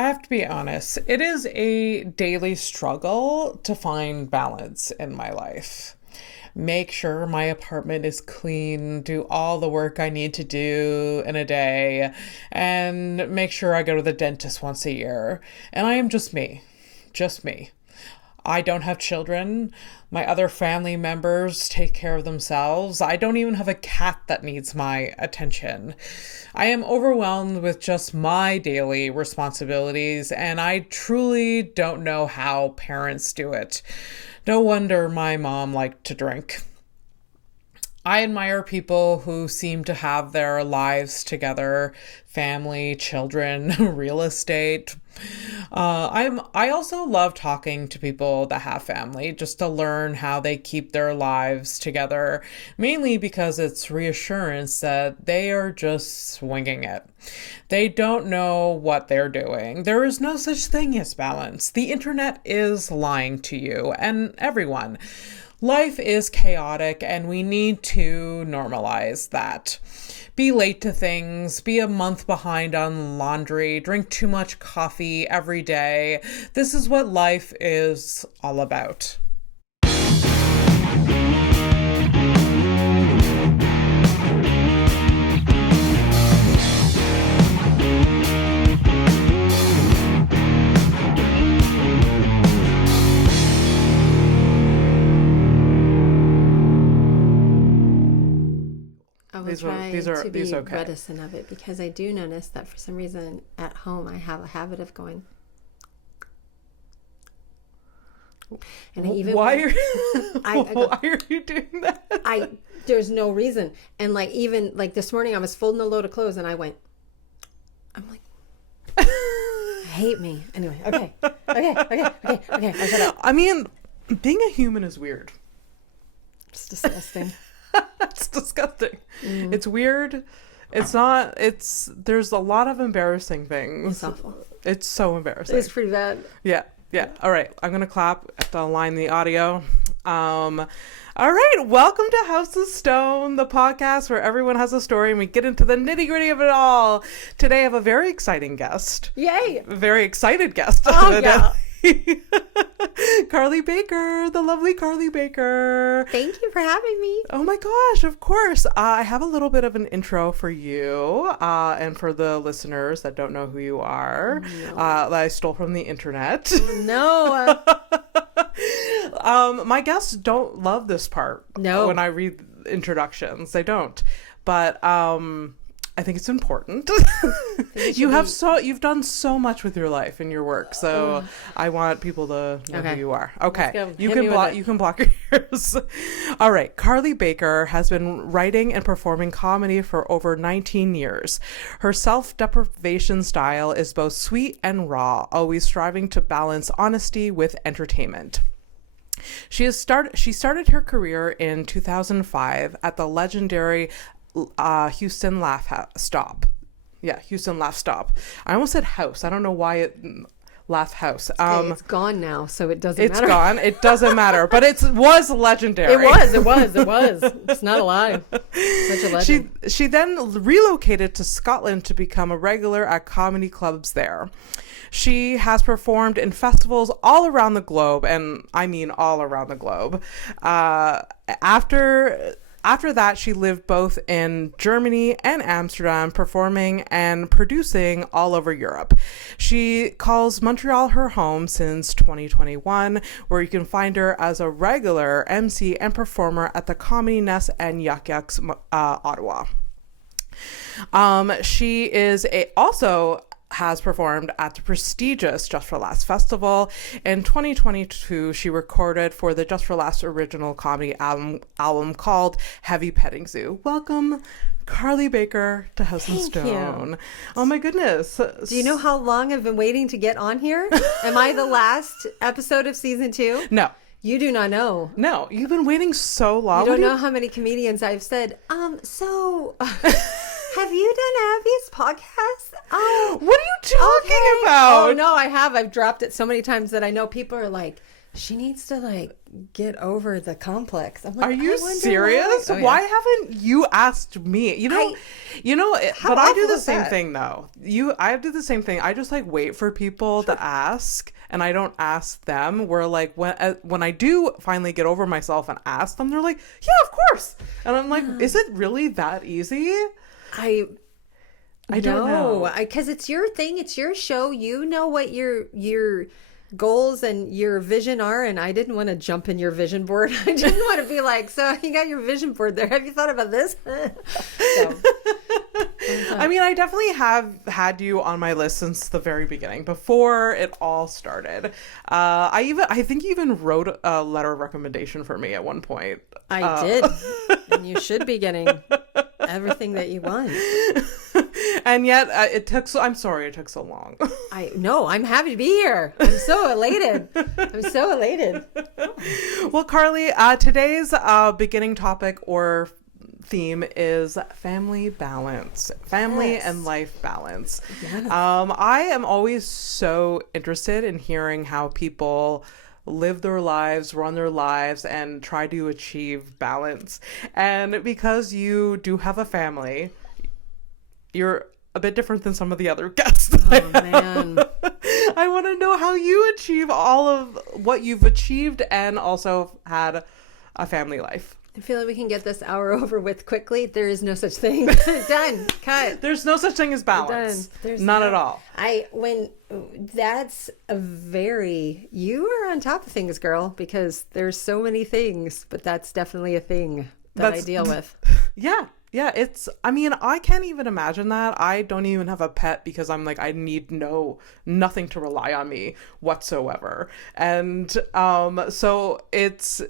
I have to be honest. It is a daily struggle to find balance in my life. Make sure my apartment is clean, do all the work I need to do in a day, and make sure I go to the dentist once a year. And I am just me. Just me. I don't have children. My other family members take care of themselves. I don't even have a cat that needs my attention. I am overwhelmed with just my daily responsibilities, and I truly don't know how parents do it. No wonder my mom liked to drink. I admire people who seem to have their lives together, family, children, real estate. I also love talking to people that have family just to learn how they keep their lives together, mainly because it's reassurance that they are just swinging it. They don't know what they're doing. There is no such thing as balance. The internet is lying to you and everyone. Life is chaotic and we need to normalize that. Be late to things, be a month behind on laundry, drink too much coffee every day. This is what life is all about. These are okay. Reticent of it because I do notice that for some reason at home I have a habit of going. And why are you doing that? There's no reason. And even this morning I was folding a load of clothes and I'm like, hate me. Anyway, okay. I'll shut up. I mean, being a human is weird. It's disgusting. It's disgusting. It's weird. There's a lot of embarrassing things. It's awful. It's so embarrassing. It's pretty bad. Yeah. All right. I'm going to clap to align the audio. All right. Welcome to House of Stone, the podcast where everyone has a story and we get into the nitty gritty of it all. Today I have a very exciting guest. Yay. A very excited guest. Oh, yeah. Carly Baker, the lovely Carly Baker. Thank you for having me. Oh my gosh, of course. I have a little bit of an intro for you and for the listeners that don't know who you are, that I stole from the internet. No. My guests don't love this part. No. When I read introductions, they don't. But I think it's important. You've done so much with your life and your work, so I want people to know who you are. Okay, you can block your ears. All right, Carly Baker has been writing and performing comedy for over 19 years. Her self-deprivation style is both sweet and raw, always striving to balance honesty with entertainment. She started her career in 2005 at the legendary Houston Laff Stop. Yeah, Houston Laff Stop. I almost said house. I don't know why Laff House. It's gone now, so it doesn't matter. It's gone. It doesn't matter. But it was legendary. It was. It's not a lie. Such a legend. She then relocated to Scotland to become a regular at comedy clubs there. She has performed in festivals all around the globe, and I mean all around the globe. After that, she lived both in Germany and Amsterdam, performing and producing all over Europe. She calls Montreal her home since 2021, where you can find her as a regular MC and performer at the Comedy Nest and Yuck Yucks, Ottawa. She is also has performed at the prestigious Just for Laughs Festival. In 2022, she recorded for the Just for Laughs original comedy album called Heavy Petting Zoo. Welcome, Carly Baker, to House and Stone. Oh my goodness. Do you know how long I've been waiting to get on here? Am I the last episode of season 2? No. You do not know. No, you've been waiting so long. You don't know how many comedians I've said, have you done Abby's podcast? Oh, what are you talking about? Oh, no, I have. I've dropped it so many times that I know people are like, She needs to like get over the complex. I'm like, are you serious? Why haven't you asked me? But I do the same thing though. I do the same thing. I just like wait for people to ask, and I don't ask them. Where like when I do finally get over myself and ask them, they're like, yeah, of course. And I'm like, is it really that easy? I don't know. Because it's your thing. It's your show. You know what your goals and your vision are, and I didn't want to jump in your vision board. I didn't want to be like, so you got your vision board there. Have you thought about this? I mean, I definitely have had you on my list since the very beginning, before it all started. I think you even wrote a letter of recommendation for me at one point. I did. And you should be getting everything that you want. And yet I'm sorry it took so long. I'm happy to be here. I'm so elated. Well, Carly, today's beginning topic or theme is family balance, and life balance. Yes. I am always so interested in hearing how people live their lives, run their lives, and try to achieve balance. And because you do have a family, you're a bit different than some of the other guests. Man. I want to know how you achieve all of what you've achieved and also had a family life. I feel like we can get this hour over with quickly. There is no such thing. Done. Cut. There's no such thing as balance. There's none at all. You are on top of things, girl, because there's so many things, but that's definitely a thing that I deal with. Yeah. Yeah, I can't even imagine that. I don't even have a pet because I'm like, I need nothing to rely on me whatsoever. And so it's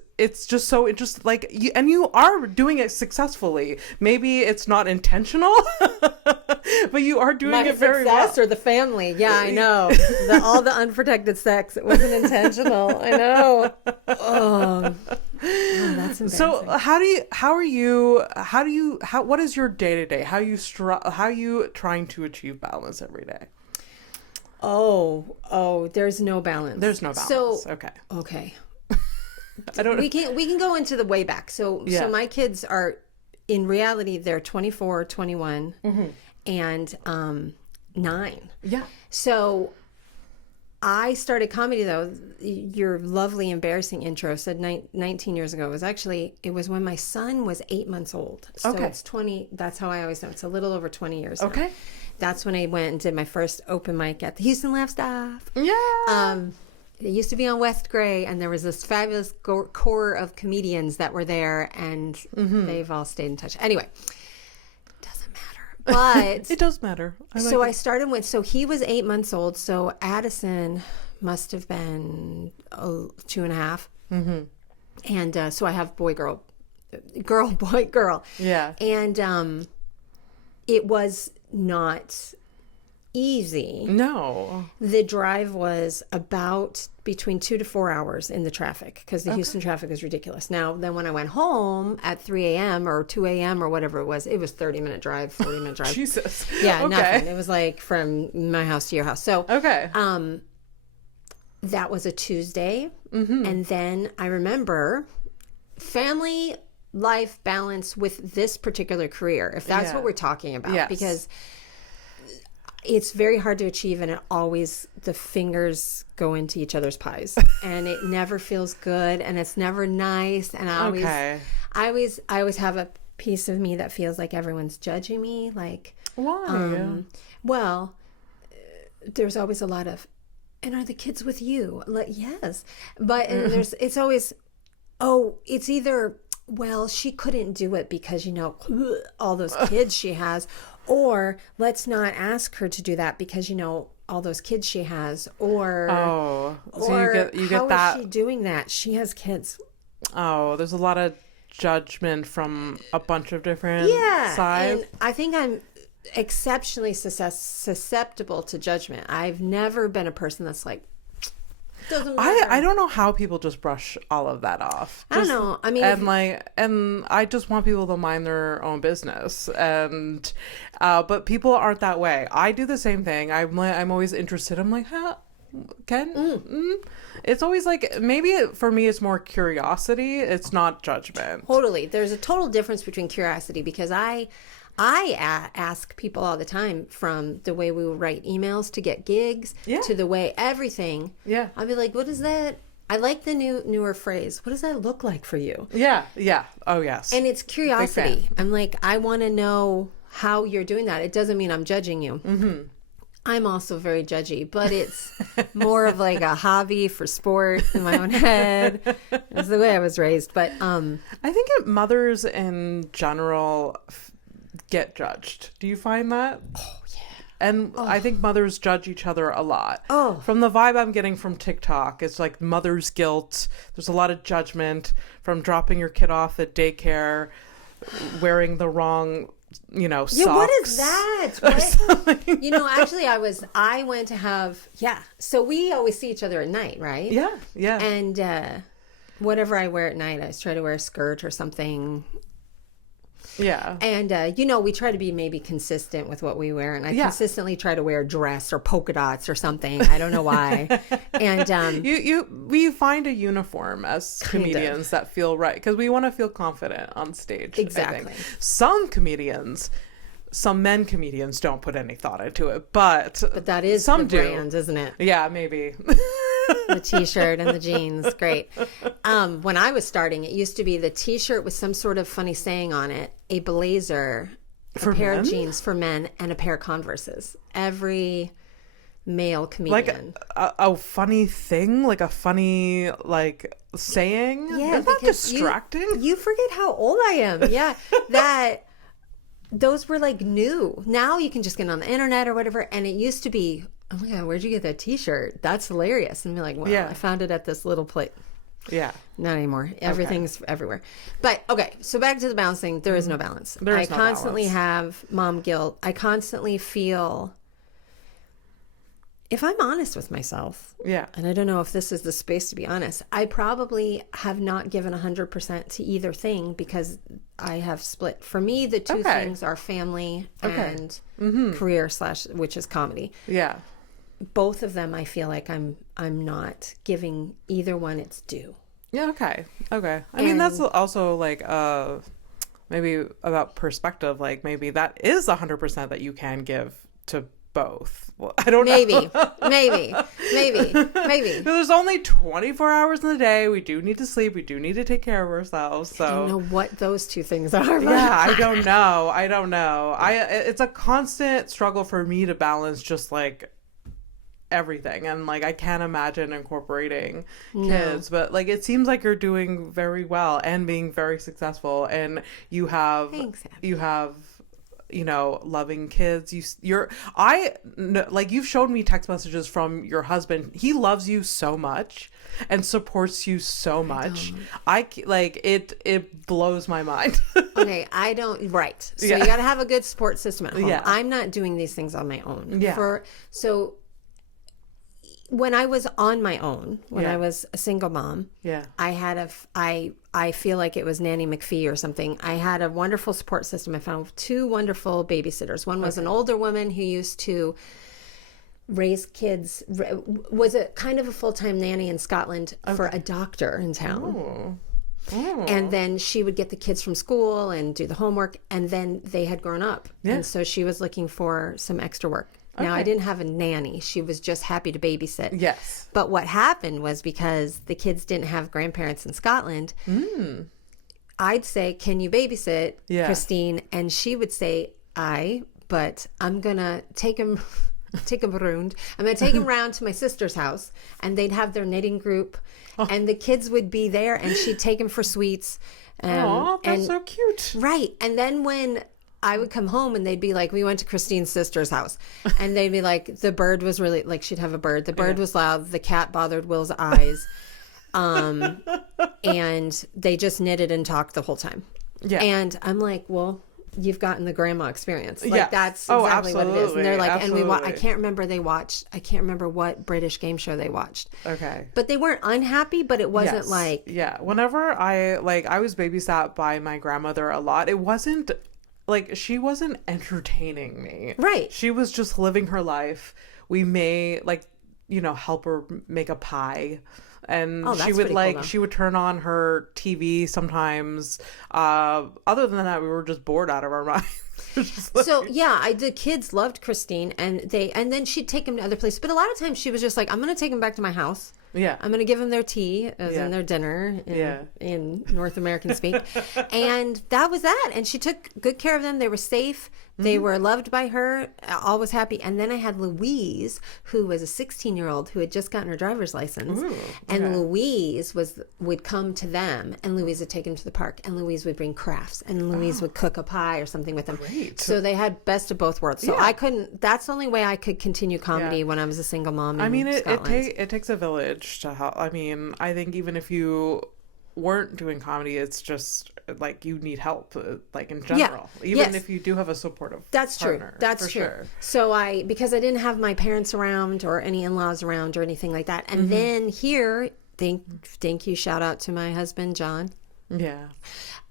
just so interesting. Like, you are doing it successfully. Maybe it's not intentional, but you are doing it very well. Success or the family. Yeah, I know. All the unprotected sex. It wasn't intentional. I know. Oh, that's embarrassing. So what is your day-to-day? How you trying to achieve balance every day? There's no balance. There's no balance. So, okay. We can go into the way back. So my kids are, in reality, they're 24, 21, and 9. Yeah. So I started comedy, though. Your lovely, embarrassing intro said 19 years ago. It was when my son was 8 months old. So it's 20. That's how I always know. It's a little over 20 years. Okay. Now. That's when I went and did my first open mic at the Houston Laff Stop. Yeah. It used to be on West Gray, and there was this fabulous core of comedians that were there, and they've all stayed in touch. Anyway, doesn't matter. But it does matter. I started with, so he was 8 months old, so Addison must have been 2.5. And so I have boy, girl. Yeah. And it was not easy. No. The drive was about between 2 to 4 hours in the traffic, because the Houston traffic is ridiculous. Now, then when I went home at 3 a.m. or 2 a.m. or whatever it was 30-minute drive, 40-minute drive. Jesus. Yeah, nothing. It was like from my house to your house. So, that was a Tuesday. And then I remember family life balance with this particular career, if that's what we're talking about. Yes. Because it's very hard to achieve, and the fingers go into each other's pies, and it never feels good, and it's never nice. And I always have a piece of me that feels like everyone's judging me. Like, why? Well, there's always a lot of, and are the kids with you? Like, yes, but it's always, it's either, well, she couldn't do it because all those kids she has. Or let's not ask her to do that because, all those kids she has. Or, you get that. How is she doing that? She has kids. Oh, there's a lot of judgment from a bunch of different sides. And I think I'm exceptionally susceptible to judgment. I've never been a person that's like, doesn't matter. I don't know how people just brush all of that off. I don't know. I mean, and I just want people to mind their own business, but people aren't that way. I do the same thing. I'm always interested. I'm like, It's always like, maybe for me it's more curiosity, it's not judgment. Totally. There's a total difference between curiosity, because I ask people all the time, from the way we will write emails to get gigs to the way everything. Yeah. I'll be like, what is that? I like the newer phrase. What does that look like for you? Yeah. Yeah. Oh, yes. And it's curiosity. I'm like, I want to know how you're doing that. It doesn't mean I'm judging you. Mm-hmm. I'm also very judgy, but it's more of like a hobby for sport in my own head. That's the way I was raised. But I think mothers in general get judged. Do you find that? Oh, yeah. And I think mothers judge each other a lot. Oh. From the vibe I'm getting from TikTok, it's like mother's guilt. There's a lot of judgment from dropping your kid off at daycare, wearing the wrong, socks. Yeah, what is that? What? Actually, I went to have, so we always see each other at night, right? Yeah, yeah. And whatever I wear at night, I try to wear a skirt or something. Yeah. And, we try to be maybe consistent with what we wear. And I consistently try to wear a dress or polka dots or something. I don't know why. And we find a uniform as comedians that feel right, because we want to feel confident on stage. Exactly. Some men comedians don't put any thought into it, but that is some the brand, isn't it? Yeah, maybe. The t-shirt and the jeans. Great. When I was starting, it used to be the t-shirt with some sort of funny saying on it, a blazer, a pair of jeans for men, and a pair of Converses. Every male comedian. Like a funny thing, like a funny saying. Yeah, isn't that distracting? You forget how old I am. Yeah, that those were new. Now you can just get on the internet or whatever, and it used to be, oh my God, where'd you get that t-shirt? That's hilarious. And be like, well, I found it at this little place. Yeah. Not anymore. Everything's everywhere. But okay, so back to the balance thing. There is no balance. I constantly have mom guilt. I constantly feel, if I'm honest with myself, and I don't know if this is the space to be honest, I probably have not given 100% to either thing, because I have split. For me, the two things are family and career / which is comedy. Yeah. Both of them, I feel like I'm not giving either one its due. Yeah. Okay. I mean, that's also maybe about perspective. Like maybe that is 100% that you can give to both. Well, I don't know. Maybe. There's only 24 hours in the day. We do need to sleep. We do need to take care of ourselves. So I don't know what those two things are. Yeah, I don't know. It's a constant struggle for me to balance just everything, and I can't imagine incorporating kids, but it seems like you're doing very well and being very successful, and you have loving kids. You've shown me text messages from your husband. He loves you so much and supports you so much. It blows my mind. Okay, I don't. Right. So you got to have a good support system at home. Yeah. I'm not doing these things on my own. Yeah. So when I was on my own, when I was a single mom, I had I feel like it was Nanny McPhee or something. I had a wonderful support system. I found two wonderful babysitters. One was an older woman who used to raise kids, was a kind of a full-time nanny in Scotland for a doctor in town. Oh. And then she would get the kids from school and do the homework, and then they had grown up. And so she was looking for some extra work. Now, I didn't have a nanny. She was just happy to babysit. Yes. But what happened was, because the kids didn't have grandparents in Scotland, I'd say, can you babysit, Christine? And she would say, but I'm going to take him around. I'm going to take him around to my sister's house, and they'd have their knitting group, and the kids would be there, and she'd take him for sweets. That's so cute. Right. And then when I would come home, and they'd be like, we went to Christine's sister's house, and they'd be like, the bird was really, she'd have a bird. The bird was loud. The cat bothered Will's eyes. And they just knitted and talked the whole time. Yeah. And I'm like, well, you've gotten the grandma experience. That's exactly what it is. And they're like, and I can't remember what British game show they watched. Okay. But they weren't unhappy, but it wasn't whenever I was babysat by my grandmother a lot, it wasn't she wasn't entertaining me. Right. She was just living her life. We may help her make a pie. And Oh, that's she would pretty like cool, though. she would turn on her TV sometimes. Other than that, we were just bored out of our minds. Just like- So yeah, the kids loved Christine, and then she'd take them to other places. But a lot of times she was just like, "I'm going to take them back to my house. yeah. I'm going to give them their tea, as in their dinner, in North American speak." And that was that. And she took good care of them. They were safe. They were loved by her. All was happy. And then I had Louise, who was a 16-year-old who had just gotten her driver's license. Ooh, and okay. Louise would come to them, and Louise would take them to the park, and Louise would bring crafts, and Louise would cook a pie or something with them. Great. So they had best of both worlds. So Yeah. I couldn't. That's the only way I could continue comedy when I was a single mom. In Scotland. It takes a village to help. I mean, I think even if you weren't doing comedy, it's just like you need help, like in general. Even if you do have a supportive That's partner, true. That's for true. sure. So because I didn't have my parents around or any in-laws around or anything like that. And then here, thank you, shout out to my husband, John. Yeah.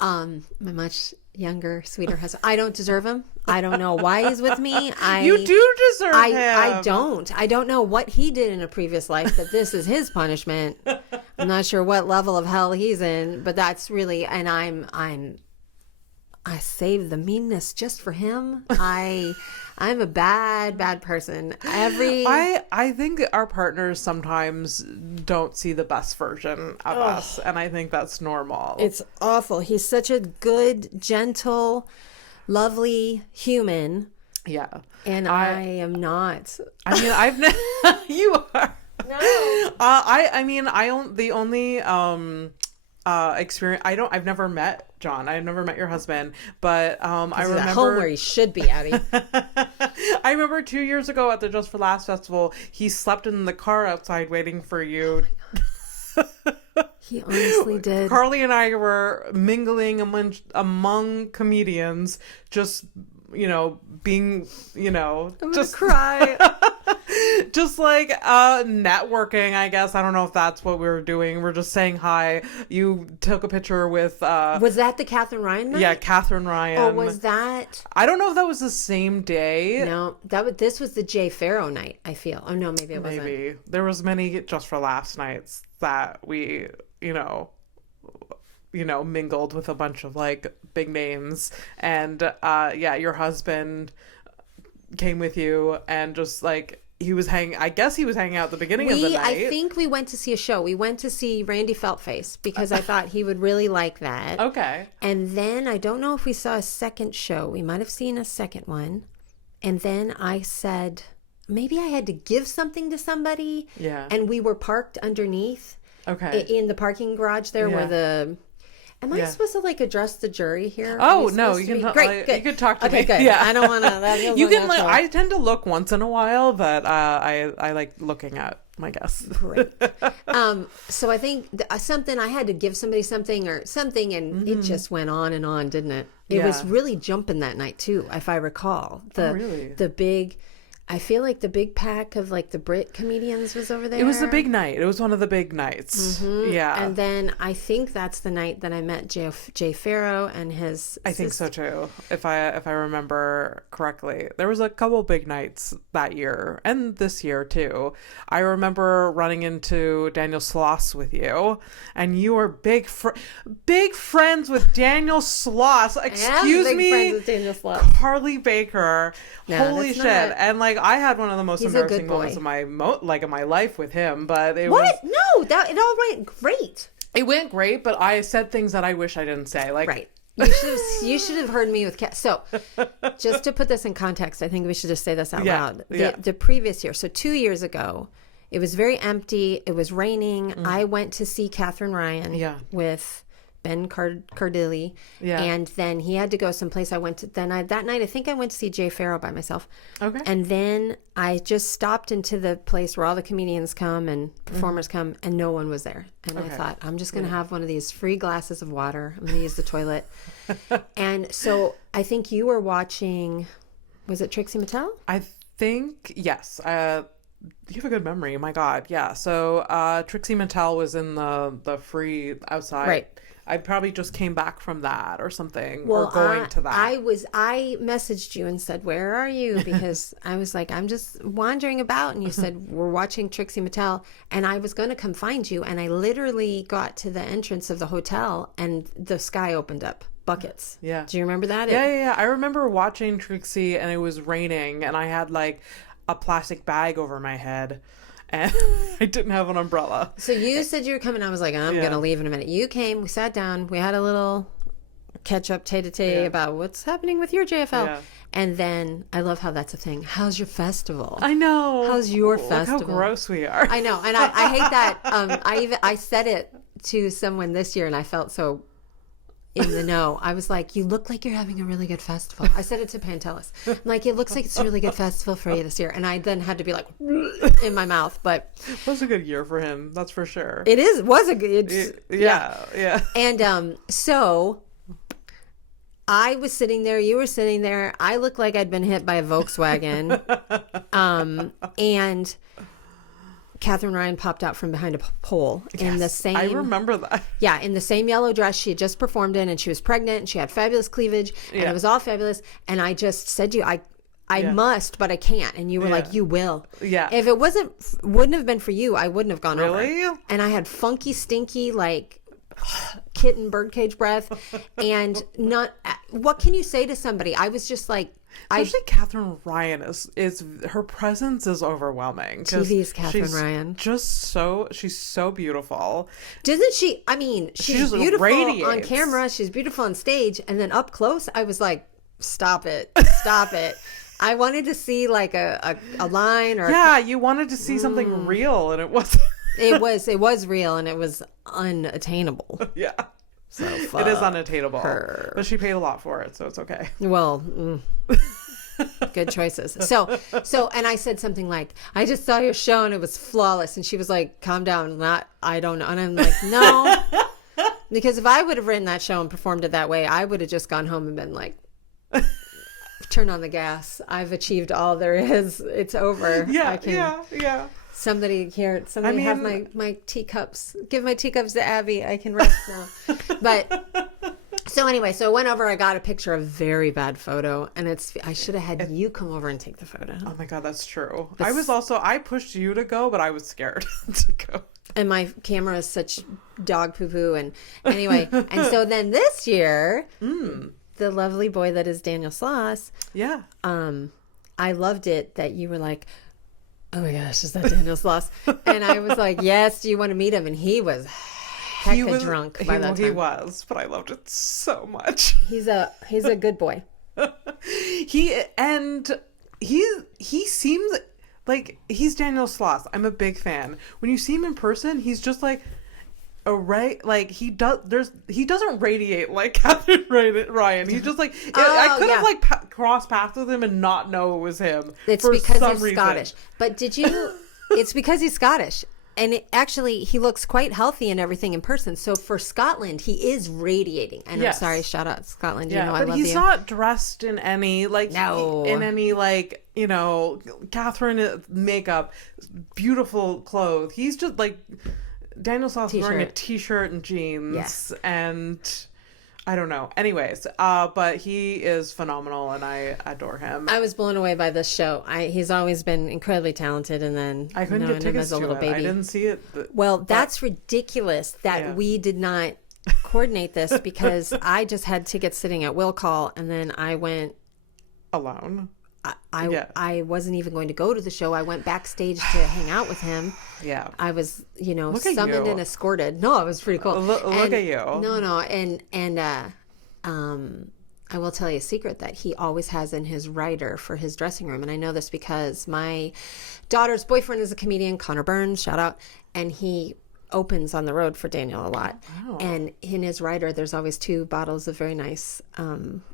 My much younger, sweeter husband. I don't deserve him. I don't know why he's with me. You do deserve him. I don't. I don't know what he did in a previous life, but this is his punishment. I'm not sure what level of hell he's in, but that's really, and I saved the meanness just for him. I'm a bad person. I think our partners sometimes don't see the best version of us, and I think that's normal. It's awful. He's such a good, gentle, lovely human, yeah. and I am not. I mean, you are. No. The only experience I've never met John. I've never met your husband, but I remember at home where he should be, Abby. I remember 2 years ago at the Just for Laughs festival, he slept in the car outside waiting for you. He honestly did. Carly and I were mingling among comedians, just being I'm just gonna cry. just like networking, I guess. I don't know if that's what we were doing. We're just saying hi. You took a picture with Was that the Catherine Ryan night? yeah, Catherine Ryan. Or was that? I don't know if that was the same day. No, this was the Jay Farrow night, I feel. Oh no, maybe it wasn't. Maybe. There was many Just for Laughs nights that we, mingled with a bunch of like big names, and your husband came with you, and just like he was hanging out at the beginning of the night. I think we went to see a show. We went to see Randy Feltface because I thought he would really like that. Okay. And then I don't know if we saw a second show. We might have seen a second one. And then I said, maybe I had to give something to somebody. Yeah. And we were parked underneath. Okay. In the parking garage there where the... Am I supposed to like address the jury here? Oh no, you can Great, good. You could talk to me. Okay, good. Yeah, I don't want to. You can. I tend to look once in a while, but I like looking at my guests. Great. So I think something I had to give somebody something, and it just went on and on, didn't it? It was really jumping that night too, if I recall. The big. I feel like the big pack of like the Brit comedians was over there. It was the big night. It was one of the big nights. Mm-hmm. Yeah. And then I think that's the night that I met Jay Farrow and his I think so too. If I remember correctly. There was a couple big nights that year and this year too. I remember running into Daniel Sloss with you, and you were big friends with Daniel Sloss. Excuse me. Friends with Daniel Sloss. Carly Baker. No, holy shit. And like I had one of the most embarrassing moments of my life with him, but it was no, it all went great. It went great, but I said things that I wish I didn't say. Like right, you should have heard me with Kat. So, just to put this in context, I think we should just say this out loud. The previous year, so 2 years ago, it was very empty. It was raining. I went to see Catherine Ryan with Ben Cardilli, and then he had to go someplace. That night I think I went to see Jay Farrow by myself. Okay, and then I just stopped into the place where all the comedians come and performers come, and no one was there. And I thought, I'm just going to have one of these free glasses of water. I'm going to use the toilet. And so I think you were watching. Was it Trixie Mattel? I think yes. You have a good memory. My God. Yeah. So Trixie Mattel was in the free outside. Right. I probably just came back from that or something, Well, or going to that. I messaged you and said, where are you? Because I was like, I'm just wandering about. And you said, we're watching Trixie Mattel. And I was going to come find you. And I literally got to the entrance of the hotel and the sky opened up. Buckets. Yeah. Do you remember that? Yeah. I remember watching Trixie and it was raining and I had like a plastic bag over my head. And I didn't have an umbrella. So you said you were coming. I was like, I'm going to leave in a minute. You came, we sat down, we had a little catch up tete-a-tete about what's happening with your JFL. Yeah. And then I love how that's a thing. How's your festival? I know. How's your festival? Look how gross we are. I know. And I hate that. I said it to someone this year and I felt so in the know. I was like, you look like you're having a really good festival. I said it to Pantelis. I'm like, it looks like it's a really good festival for you this year. And I then had to be like in my mouth. But it was a good year for him. That's for sure. It was a good. Yeah. And so I was sitting there. You were sitting there. I looked like I'd been hit by a Volkswagen. And Catherine Ryan popped out from behind a pole in the same... I remember that. Yeah, in the same yellow dress she had just performed in, and she was pregnant, and she had fabulous cleavage, and it was all fabulous. And I just said to you, I must, but I can't. And you were like, you will. Yeah. If it wouldn't have been for you, I wouldn't have gone over. Really? And I had funky, stinky, like kitten birdcage breath. And not... What can you say to somebody? I was just like... Especially Catherine Ryan is her presence is overwhelming. TV's Catherine Ryan. She's so beautiful. Doesn't she? I mean, she's beautiful on camera. She's beautiful on stage. And then up close, I was like, stop it. Stop it. I wanted to see like a line or... Yeah, you wanted to see something real and it wasn't. It was real and it was unattainable. Yeah. So it is unattainable, but she paid a lot for it, so it's okay. Well, good choices. So, and I said something like, "I just saw your show and it was flawless," and she was like, "Calm down, I don't know," and I'm like, "No," because if I would have written that show and performed it that way, I would have just gone home and been like, "Turn on the gas. I've achieved all there is. It's over." Yeah. Somebody have my teacups. Give my teacups to Abby. I can rest now. But so anyway, so I went over. I got a picture, a very bad photo, and I should have had you come over and take the photo. Oh my God, that's true. I pushed you to go, but I was scared to go. And my camera is such dog poo poo. And anyway, and so then this year, the lovely boy that is Daniel Sloss. Yeah. I loved it that you were like, oh my gosh, is that Daniel Sloss? And I was like, yes, do you want to meet him? And he was drunk by that time. He was, but I loved it so much. He's a good boy. He seems like he's Daniel Sloss. I'm a big fan. When you see him in person, he's just like like he doesn't radiate like Catherine Ryan. He's just like I could have like crossed paths with him and not know it was him. It's because he's Scottish. But did you? It's because he's Scottish, and actually he looks quite healthy and everything in person. So for Scotland, he is radiating. And I'm sorry, shout out Scotland. You know I love you. But he's not dressed in any Catherine makeup, beautiful clothes. He's just like. Daniel Sloss wearing a t-shirt and jeans and I don't know. Anyways, but he is phenomenal and I adore him. I was blown away by this show. He's always been incredibly talented and then I couldn't get tickets as a little baby. I didn't see it. That's ridiculous that we did not coordinate this because I just had tickets sitting at will call and then I went alone. I wasn't even going to go to the show. I went backstage to hang out with him. Yeah. I was, summoned and escorted. No, it was pretty cool. Look at you. No. And I will tell you a secret that he always has in his rider for his dressing room. And I know this because my daughter's boyfriend is a comedian, Connor Burns, shout out. And he opens on the road for Daniel a lot. Wow. And in his rider, there's always 2 bottles of very nice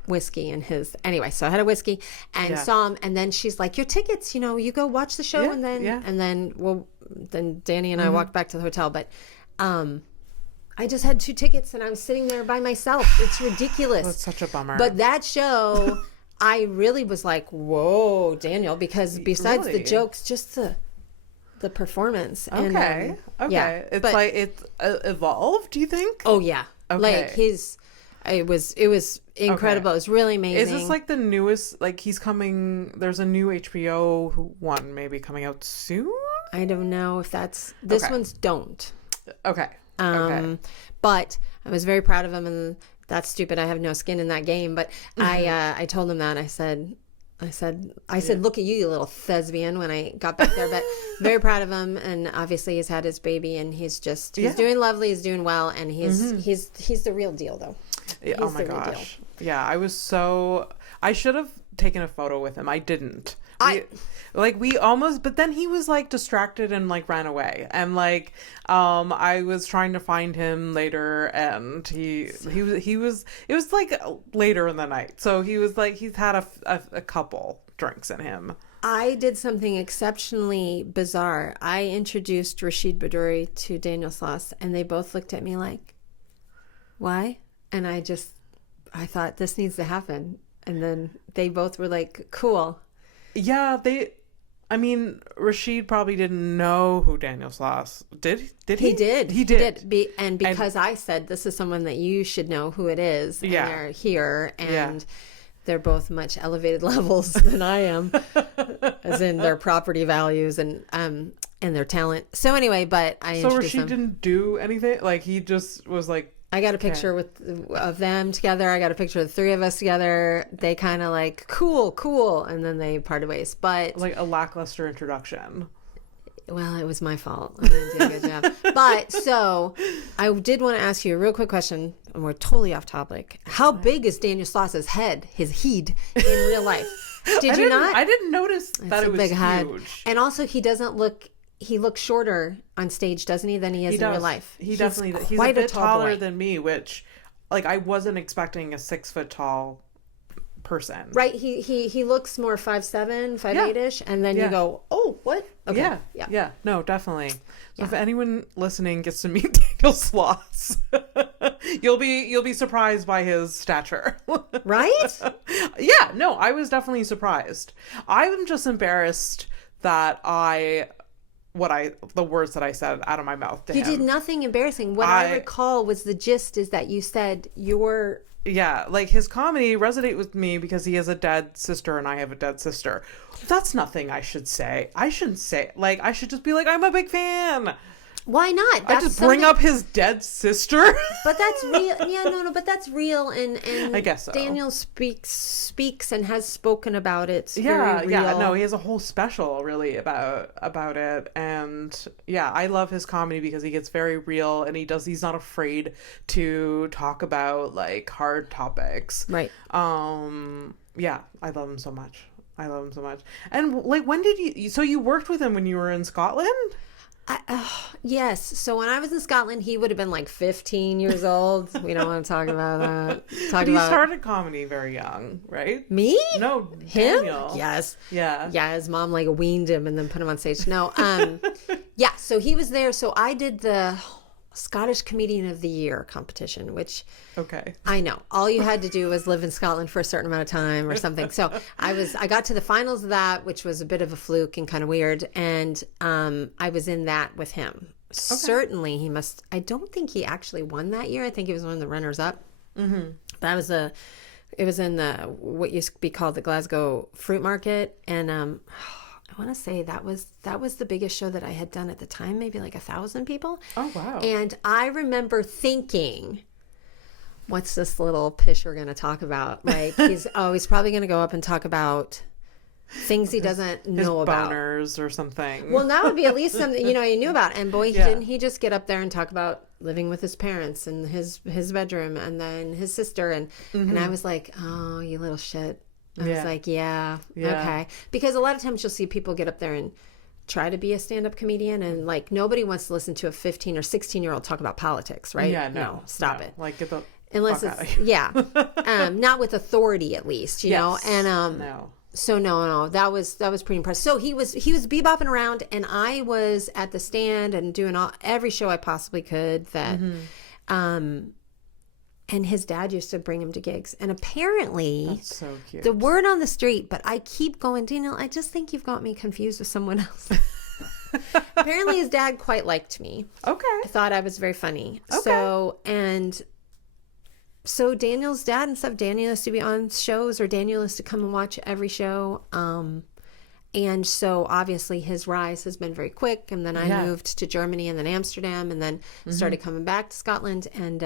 whiskey in his. Anyway, so I had a whiskey and saw him. And then she's like, your tickets, you go watch the show. And then Danny and I walked back to the hotel. But I just had 2 tickets and I was sitting there by myself. It's ridiculous. That's such a bummer. But that show, I really was like, whoa, Daniel, because besides the jokes, just the the performance. Okay. And, yeah, it's like it's evolved, do you think? Oh yeah. Okay. Like it was incredible. Okay. It was really amazing. Is this like the newest, like he's coming, there's a new HBO one maybe coming out soon? I don't know if this Okay. one's don't. Okay. Okay. But I was very proud of him, and that's stupid. I have no skin in that game. But I told him that. I said, look at you, you little thespian, when I got back there. But very proud of him, and obviously he's had his baby, and he's doing lovely, he's doing well, and he's the real deal, though. Yeah, oh my gosh. Yeah, I should have taken a photo with him. I didn't. We almost, but then he was like distracted and like ran away, and like I was trying to find him later, and he was it was like later in the night, so he was like he's had a couple drinks in him. I did something exceptionally bizarre. I introduced Rashid Badouri to Daniel Sloss, and they both looked at me like, why? And I thought, this needs to happen. And then they both were like, cool. Yeah, Rashid probably didn't know who Daniel Sloss did. Did he? He did. And because I said, this is someone that you should know who it is. And they're here. And they're both much elevated levels than I am, as in their property values and their talent. So anyway, but I introduced Rashid them. didn't do anything? Like, he just was like, I got a picture of them together. I got a picture of the three of us together. They kind of like, cool. And then they parted ways. But like a lackluster introduction. Well, it was my fault. I didn't do a good job. But so I did want to ask you a real quick question. And we're totally off topic. How big is Daniel Sloss's head, his head, in real life? Did you not? I didn't notice that it was big huge. Head. And also he looks shorter on stage, doesn't he, than he is in real life? He's a bit taller than me, which, like, I wasn't expecting a 6 foot tall person. Right. He looks more 5'7", 5'8"-ish, and then you go, oh, what? Okay. Yeah. No, definitely. So if anyone listening gets to meet Daniel Sloss, you'll be surprised by his stature. Right? Yeah. No, I was definitely surprised. I'm just embarrassed that the words that I said out of my mouth to him. You did nothing embarrassing. What I recall was the gist is that you said like his comedy resonated with me because he has a dead sister and I have a dead sister. That's nothing I should say. I shouldn't say, like, I should just be like, I'm a big fan. Why not? I just bring up his dead sister. But that's real. Yeah, no, but that's real. And I guess so. Daniel speaks and has spoken about it. It's yeah, very real. Yeah. No, he has a whole special really about it. And yeah, I love his comedy because he gets very real and he's not afraid to talk about like hard topics. Right. Yeah, I love him so much. And like, when did so you worked with him when you were in Scotland? Yes. So when I was in Scotland, he would have been like 15 years old. We don't want to talk about that. But he started comedy very young, right? Me? No, him? Daniel. Yes. Yeah. Yeah. His mom like weaned him and then put him on stage. No. Yeah. So he was there. So I did the Scottish Comedian of the Year competition, which I know all you had to do was live in Scotland for a certain amount of time or something. So I got to the finals of that, which was a bit of a fluke and kind of weird. And I was in that with him. Certainly he must, I don't think he actually won that year. I think he was one of the runners up. Mm-hmm. But it was in what used to be called the Glasgow Fruit Market. And, I want to say that was the biggest show that I had done at the time, maybe like 1,000 people. Oh, wow. And I remember thinking, what's this little pish we're going to talk about? Like, he's probably going to go up and talk about things he doesn't know about. Boners or something. Well, that would be at least something, he knew about. And boy, didn't he just get up there and talk about living with his parents and his bedroom and then his sister. And I was like, oh, you little shit. I was like, yeah, okay. Because a lot of times you'll see people get up there and try to be a stand-up comedian and like nobody wants to listen to a 15 or 16-year-old talk about politics, right? Yeah, no, stop it. Like, get the unless fuck it's not with authority at least, you know. And no. So no, that was pretty impressive. So he was bebopping around and I was at the stand and doing every show I possibly could that and his dad used to bring him to gigs. And apparently, that's so cute. The word on the street, but I keep going, Daniel, I just think you've got me confused with someone else. Apparently his dad quite liked me. Okay. I thought I was very funny. Okay. So Daniel's dad and stuff, Daniel used to be on shows, or Daniel used to come and watch every show. And so obviously his rise has been very quick. And then I moved to Germany and then Amsterdam, and then started coming back to Scotland. And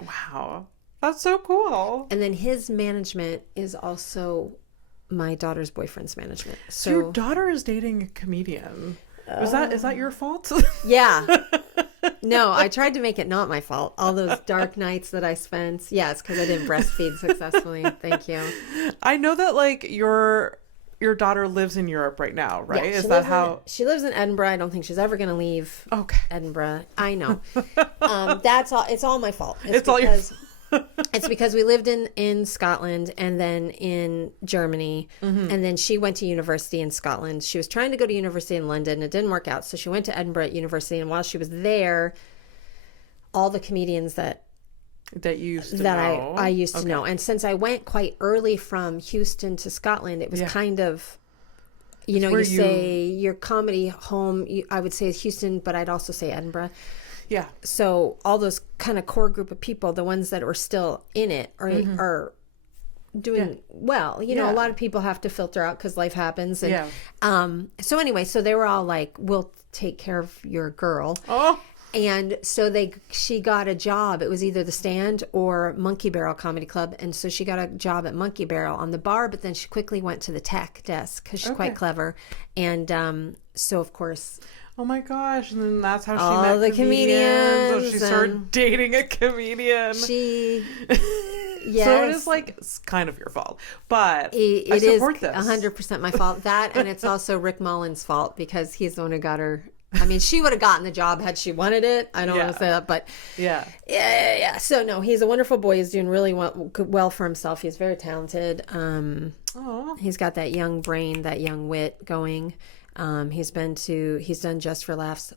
Wow. That's so cool. And then his management is also my daughter's boyfriend's management. So your daughter is dating a comedian. Is that your fault? Yeah. No, I tried to make it not my fault. All those dark nights that I spent. Yeah, it's because I didn't breastfeed successfully. Thank you. I know that like your daughter lives in Europe right now, right? Yeah, is that how she lives in Edinburgh? I don't think she's ever going to leave. Okay. Edinburgh. I know. That's all. It's all my fault. It's all your. It's because we lived in Scotland and then in Germany, and then she went to university in Scotland. She was trying to go to university in London. It didn't work out, so she went to Edinburgh University. And while she was there, all the comedians that you used to know. I used to know, and since I went quite early from Houston to Scotland, it was kind of, you say your comedy home. I would say Houston, but I'd also say Edinburgh. Yeah. So all those kind of core group of people, the ones that are still in it, are doing well. A lot of people have to filter out because life happens. And, so anyway, so they were all like, "We'll take care of your girl." Oh. And so she got a job. It was either the Stand or Monkey Barrel Comedy Club. And so she got a job at Monkey Barrel on the bar, but then she quickly went to the tech desk because she's quite clever. And so, of course... Oh my gosh. And then that's how she all met the comedians. So she started dating a comedian. Yes. So it is like, it's kind of your fault. But I support this. 100% my fault. That, and it's also Rick Mullen's fault because he's the one who got her... I mean, she would have gotten the job had she wanted it. I don't want to say that, but yeah. So no, he's a wonderful boy. He's doing really well for himself. He's very talented. He's got that young brain, that young wit going. He's done Just for Laughs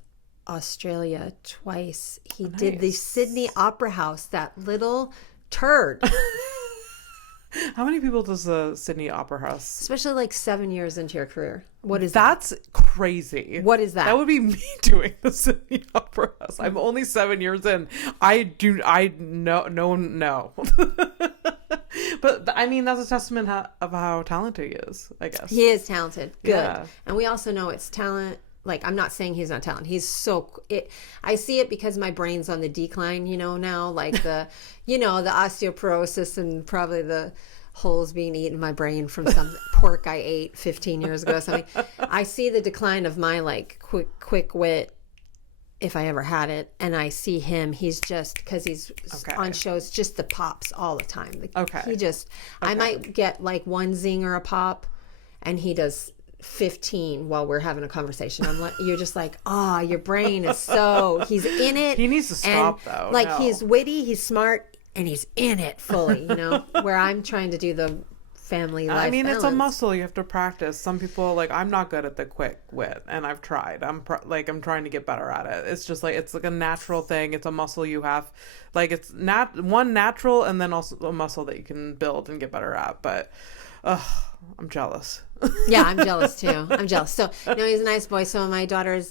Australia twice. He did the Sydney Opera House, that little turd. How many people does the Sydney Opera House? Especially like 7 years into your career. What is That's crazy. What is that? That would be me doing the Sydney Opera House. I'm only 7 years in. No. But I mean, that's a testament of how talented he is, I guess. He is talented. Good. Yeah. And we also know it's talent. Like, I'm not saying he's not talented. He's I see it because my brain's on the decline, now, like the osteoporosis and probably the holes being eaten in my brain from some pork I ate 15 years ago. Something. I see the decline of my like quick wit, if I ever had it. And I see him, he's just, because he's on shows, just the pops all the time. I might get like one zing or a pop, and he does 15 while we're having a conversation. I'm like, you're just like, your brain is he's in it. He needs to stop though. Like he's witty, he's smart, and he's in it fully, where I'm trying to do the family life balance. It's a muscle you have to practice. Some people, like, I'm not good at the quick wit, and I've tried. I'm trying to get better at it. It's just like, it's like a natural thing. It's a muscle you have, like, it's one natural, and then also a muscle that you can build and get better at. But I'm jealous. Yeah, I'm jealous too. I'm jealous. So no, he's a nice boy. So my daughter's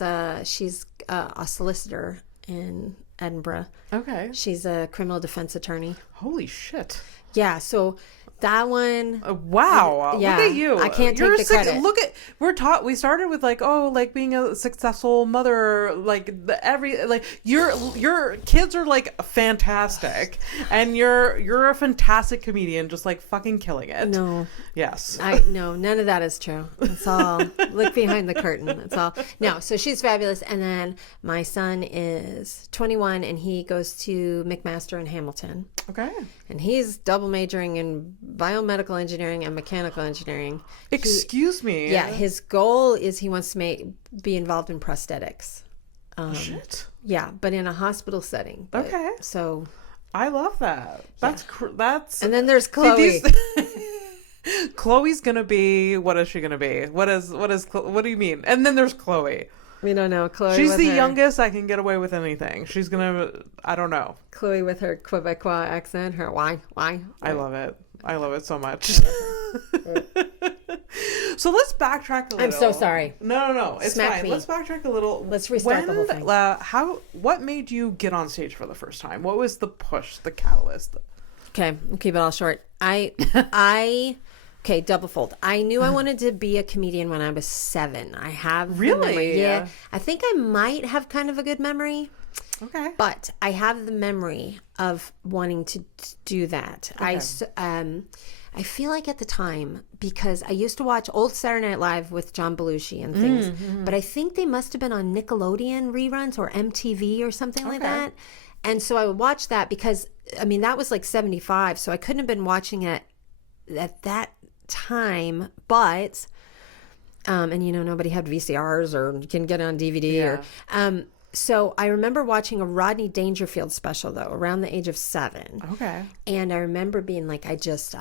she's a solicitor in Edinburgh. Okay. She's a criminal defense attorney. Holy shit. Yeah. So that one. Wow. Yeah. Look at you. I can't take the credit. Look at, we started with like, being a successful mother, like your kids are like fantastic, and you're a fantastic comedian, just like fucking killing it. No. Yes. No, none of that is true. It's all look behind the curtain. It's all no. So she's fabulous, and then my son is 21, and he goes to McMaster in Hamilton. Okay. And he's double majoring in biomedical engineering and mechanical engineering. Excuse me. Yeah, his goal is he wants to be involved in prosthetics. Shit. Yeah, but in a hospital setting. Okay. So I love that. That's. And then there's Chloe. Chloe's gonna be. What is she gonna be? What do you mean? And then there's Chloe. We don't know. Chloe. She's the youngest. I can get away with anything. She's gonna. I don't know. Chloe with her Quebecois accent. Her why? I love it. I love it so much. So let's backtrack a little. I'm so sorry. No. It's Smack fine. me. Let's backtrack a little. Let's restart the whole thing. What made you get on stage for the first time? What was the push, the catalyst? Okay, I'll keep it all short. Okay, double fold. I knew I wanted to be a comedian when I was 7. I have the memory. Yeah. I think I might have kind of a good memory. Okay. But I have the memory of wanting to do that. Okay. I feel like at the time, because I used to watch old Saturday Night Live with John Belushi and things, but I think they must have been on Nickelodeon reruns or MTV or something like that. And so I would watch that because, I mean, that was like 75, so I couldn't have been watching it at that time, but, and nobody had VCRs or you can get it on DVD so I remember watching a Rodney Dangerfield special, though, around the age of 7. Okay. And I remember being like, I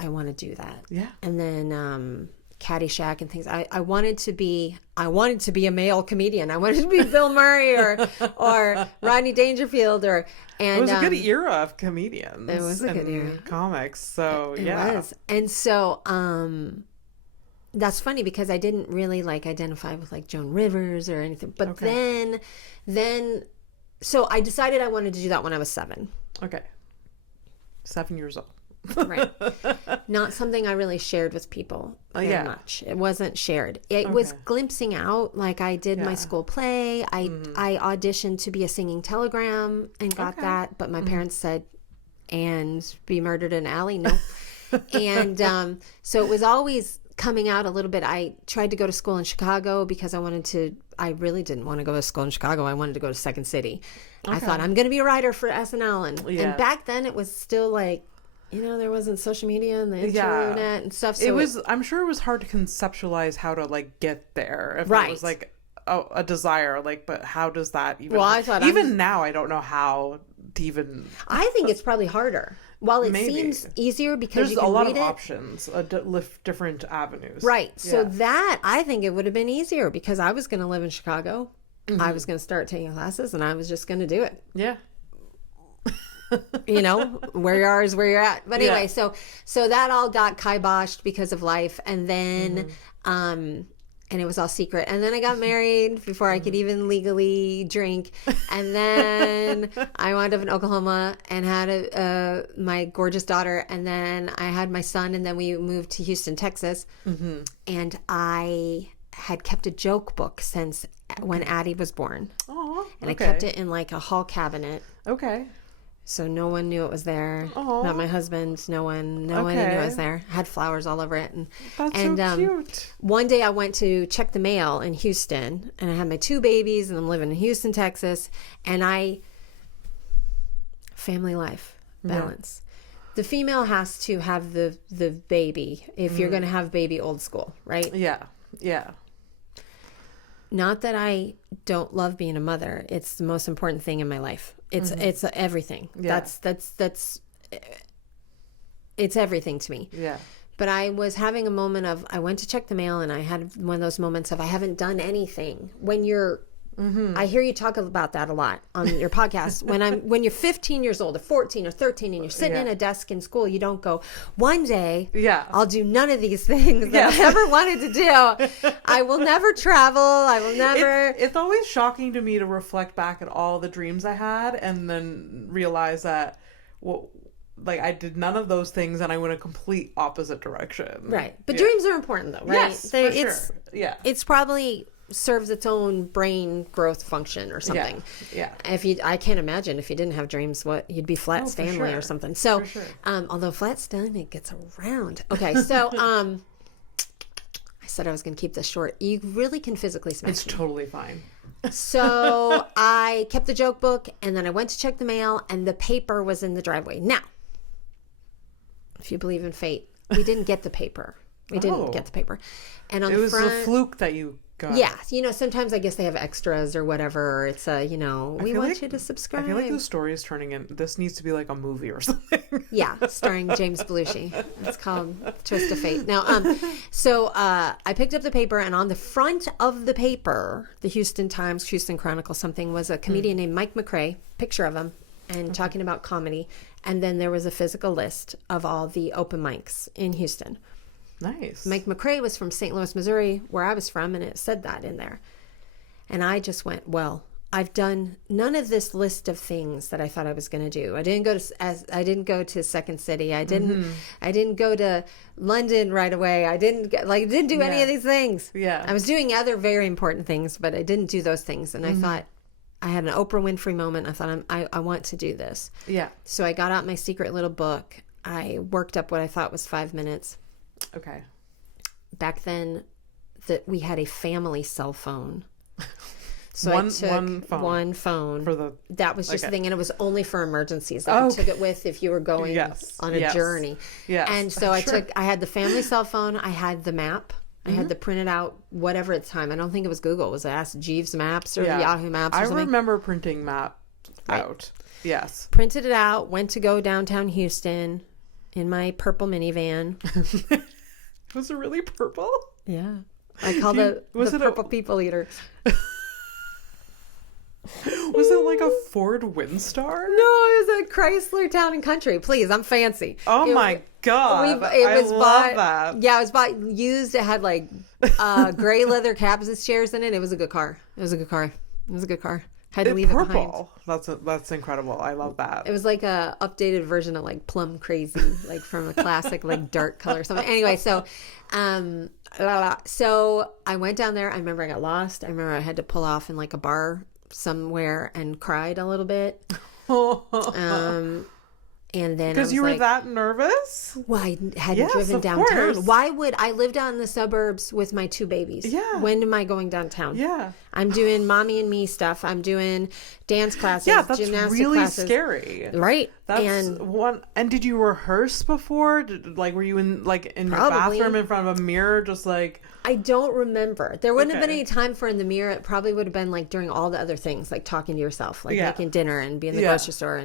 want to do that. Yeah. And then Caddyshack and things. I wanted to be a male comedian. I wanted to be Bill Murray or Rodney Dangerfield it was a good era of comedians. It was a good era. Comics. So it was. And so that's funny because I didn't really identify with Joan Rivers or anything. But then so I decided I wanted to do that when I was 7. Okay. 7 years old. Right. Not something I really shared with people very much. It wasn't shared. It was glimpsing out. I did my school play. I auditioned to be a singing telegram and got that. But my parents said, and be murdered in an alley? No. And so it was always coming out a little bit. I tried to go to school in Chicago because I really didn't want to go to school in Chicago. I wanted to go to Second City. I thought I'm going to be a writer for SNL. And back then it was still there wasn't social media and the internet and stuff. So I'm sure it was hard to conceptualize how to get there. If right. it was a desire, but how does that even, I thought now I don't know how to even. I think it's probably harder. While it seems easier because there's you can a lot read of options, different avenues. Right. So that, I think it would have been easier because I was going to live in Chicago. Mm-hmm. I was going to start taking classes and I was just going to do it. Yeah. Where you are is where you're at. But anyway, so that all got kiboshed because of life. And then, and it was all secret. And then I got married before I could even legally drink. And then I wound up in Oklahoma and had my gorgeous daughter. And then I had my son. And then we moved to Houston, Texas. Mm-hmm. And I had kept a joke book since when Addie was born. Oh, and I kept it in a hall cabinet. Okay. So no one knew it was there. Aww. Not my husband. No one knew it was there. I had flowers all over it. That's so cute. One day I went to check the mail in Houston, and I had my 2 babies, and I'm living in Houston, Texas, and family life balance. The female has to have the baby if you're going to have baby old school, right? Yeah. Yeah. Not that I don't love being a mother. It's the most important thing in my life. It's everything. Yeah. That's it's everything to me. Yeah. But I was having a moment of, I went to check the mail and I had one of those moments of I haven't done anything. When you're I hear you talk about that a lot on your podcast. When you're 15 years old or 14 or 13 and you're sitting in a desk in school, you don't go, one day I'll do none of these things that I ever wanted to do. I will never travel. I will never. It's always shocking to me to reflect back at all the dreams I had and then realize that, I did none of those things and I went a complete opposite direction. Right. But dreams are important though, right? Yes, for sure. Yeah. It's probably serves its own brain growth function or something. Yeah. I can't imagine if you didn't have dreams, you'd be Flat Stanley or something. So, although Flat Stanley gets around. Okay, so I said I was going to keep this short. You really can physically smash me. It's totally fine. So I kept the joke book, and then I went to check the mail, and the paper was in the driveway. Now, if you believe in fate, we didn't get the paper. And on it the was front, a fluke that you got. Yeah, sometimes I guess they have extras or whatever. Or it's we want you to subscribe. I feel like the story is turning in. This needs to be like a movie or something. Yeah, starring James Belushi. It's called Twist of Fate. Now, so I picked up the paper, and on the front of the paper, the Houston Times, Houston Chronicle, something, was a comedian named Mike McRae. Picture of him, and talking about comedy. And then there was a physical list of all the open mics in Houston. Nice. Mike McRae was from St. Louis, Missouri, where I was from, and it said that in there. And I just went, well, I've done none of this list of things that I thought I was going to do. I didn't go to Second City. I didn't go to London right away. I didn't do any of these things. Yeah. I was doing other very important things, but I didn't do those things. And I thought, I had an Oprah Winfrey moment. I thought, I want to do this. Yeah. So I got out my secret little book. I worked up what I thought was 5 minutes. Okay. Back then, we had a family cell phone. So one phone. For the, that was just the thing, and it was only for emergencies. Like you took it with if you were going on a journey. Yes. And so I had the family cell phone. I had the map. I had the printed out, whatever at the time. I don't think it was Google. It was Ask Jeeves Maps or Yahoo Maps or something. I remember printing map out. Yes. Printed it out, went to go downtown Houston in my purple minivan. Was it really purple? Yeah. I call the purple people eater. Was it like a Ford Windstar? No, it was a Chrysler Town and Country. Please, I'm fancy. Oh my God. I love that. Yeah, it was bought used. It had like gray leather cabs chairs in it. It was a good car. Had to leave it behind. That's incredible. I love that. It was like a updated version of like Plum Crazy, like from a classic like dark color or something. Anyway, so so I went down there. I remember I got lost. I remember I had to pull off in like a bar somewhere and cried a little bit. And then because you were that nervous. Well, I hadn't driven downtown. Course. Why would I live down in the suburbs with my 2 babies? Yeah. When am I going downtown? Yeah. I'm doing mommy and me stuff. I'm doing dance classes. Yeah, that's gymnastic really classes. Scary. Right. That's one. And did you rehearse before? Were you in your bathroom in front of a mirror, just like? I don't remember. There wouldn't have been any time for in the mirror. It probably would have been like during all the other things, like talking to yourself, like making dinner and being in the grocery store.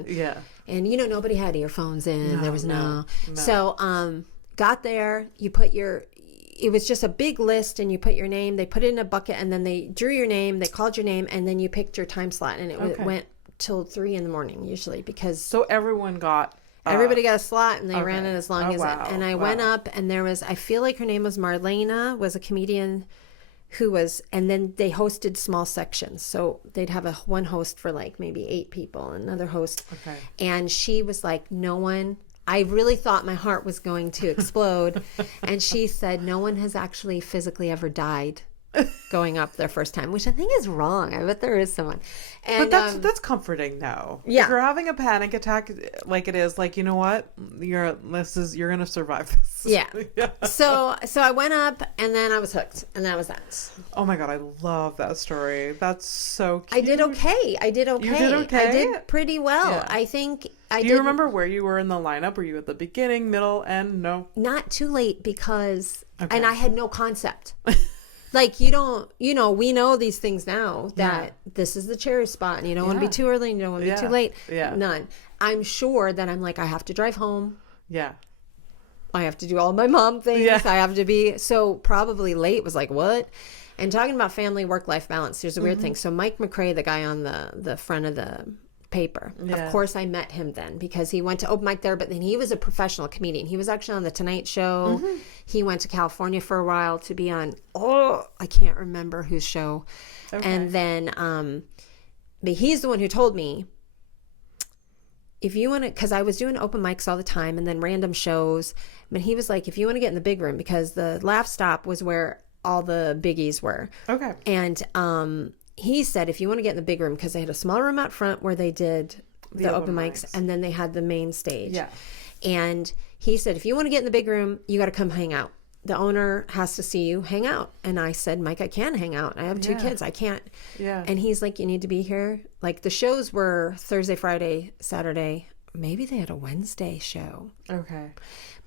And nobody had earphones in. There was no. So got there. You put it was just a big list, and you put your name. They put it in a bucket, and then they drew your name. They called your name, and then you picked your time slot, and it went till 3 a.m. usually because. So everyone got. Everybody got a slot, and they ran it as long as it. And I went up, and there was, I feel like her name was Marlena, was a comedian who was, and then they hosted small sections. So they'd have one host for like maybe 8 people, another host. Okay. And she was like, no one, I really thought my heart was going to explode. And she said, no one has actually physically ever died going up their first time, which I think is wrong. I bet there is someone. And, but that's comforting though. Yeah. If you're having a panic attack like it is, like, you know what? You're gonna survive this. Yeah. So I went up, and then I was hooked, and that was that. Oh my God, I love that story. That's so cute. I did okay. You did okay? I did pretty well. Yeah. I think Do you remember where you were in the lineup? Were you at the beginning, middle, end? No. Not too late because and I had no concept. Like, we know these things now that this is the cherry spot, and you don't want to be too early, and you don't want to be too late. Yeah. None. I'm sure that I'm like, I have to drive home. Yeah. I have to do all my mom things. Yeah. I have to be, so probably late was like, what? And talking about family work-life balance, there's a weird thing. So Mike McRae, the guy on the front of the paper, of course I met him then because he went to open mic there, but then he was a professional comedian. He was actually on the Tonight Show. He went to California for a while to be on I can't remember whose show. And then but he's the one who told me, if you want to, because I was doing open mics all the time and then random shows, but he was like, if you want to get in the big room, because the Laff Stop was where all the biggies were. Okay. And he said, if you want to get in the big room, because they had a small room out front where they did the open mics, and then they had the main stage. Yeah. And he said, if you want to get in the big room, you got to come hang out. The owner has to see you hang out. And I said, Mike, I can hang out. I have 2 kids. I can't. Yeah. And he's like, you need to be here. Like, the shows were Thursday, Friday, Saturday. Maybe they had a Wednesday show. Okay.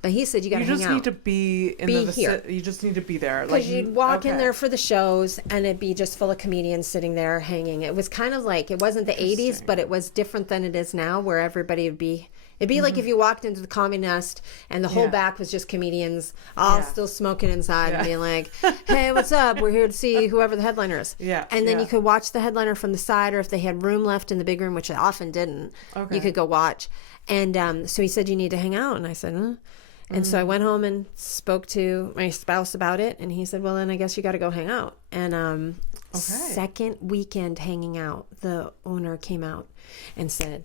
But he said, you got to hang out. You just need to be in here. You just need to be there. Because you'd walk in there for the shows, and it'd be just full of comedians sitting there hanging. It was kind of like, it wasn't the 80s, but it was different than it is now, where everybody would be. It'd be like if you walked into the Comedy Nest, and the whole back was just comedians, all still smoking inside, and being like, hey, what's up? We're here to see whoever the headliner is. Yeah. And then you could watch the headliner from the side, or if they had room left in the big room, which they often didn't, you could go watch. And so he said, you need to hang out. And I said, And so I went home and spoke to my spouse about it. And he said, well, then I guess you got to go hang out. And second weekend hanging out, the owner came out and said,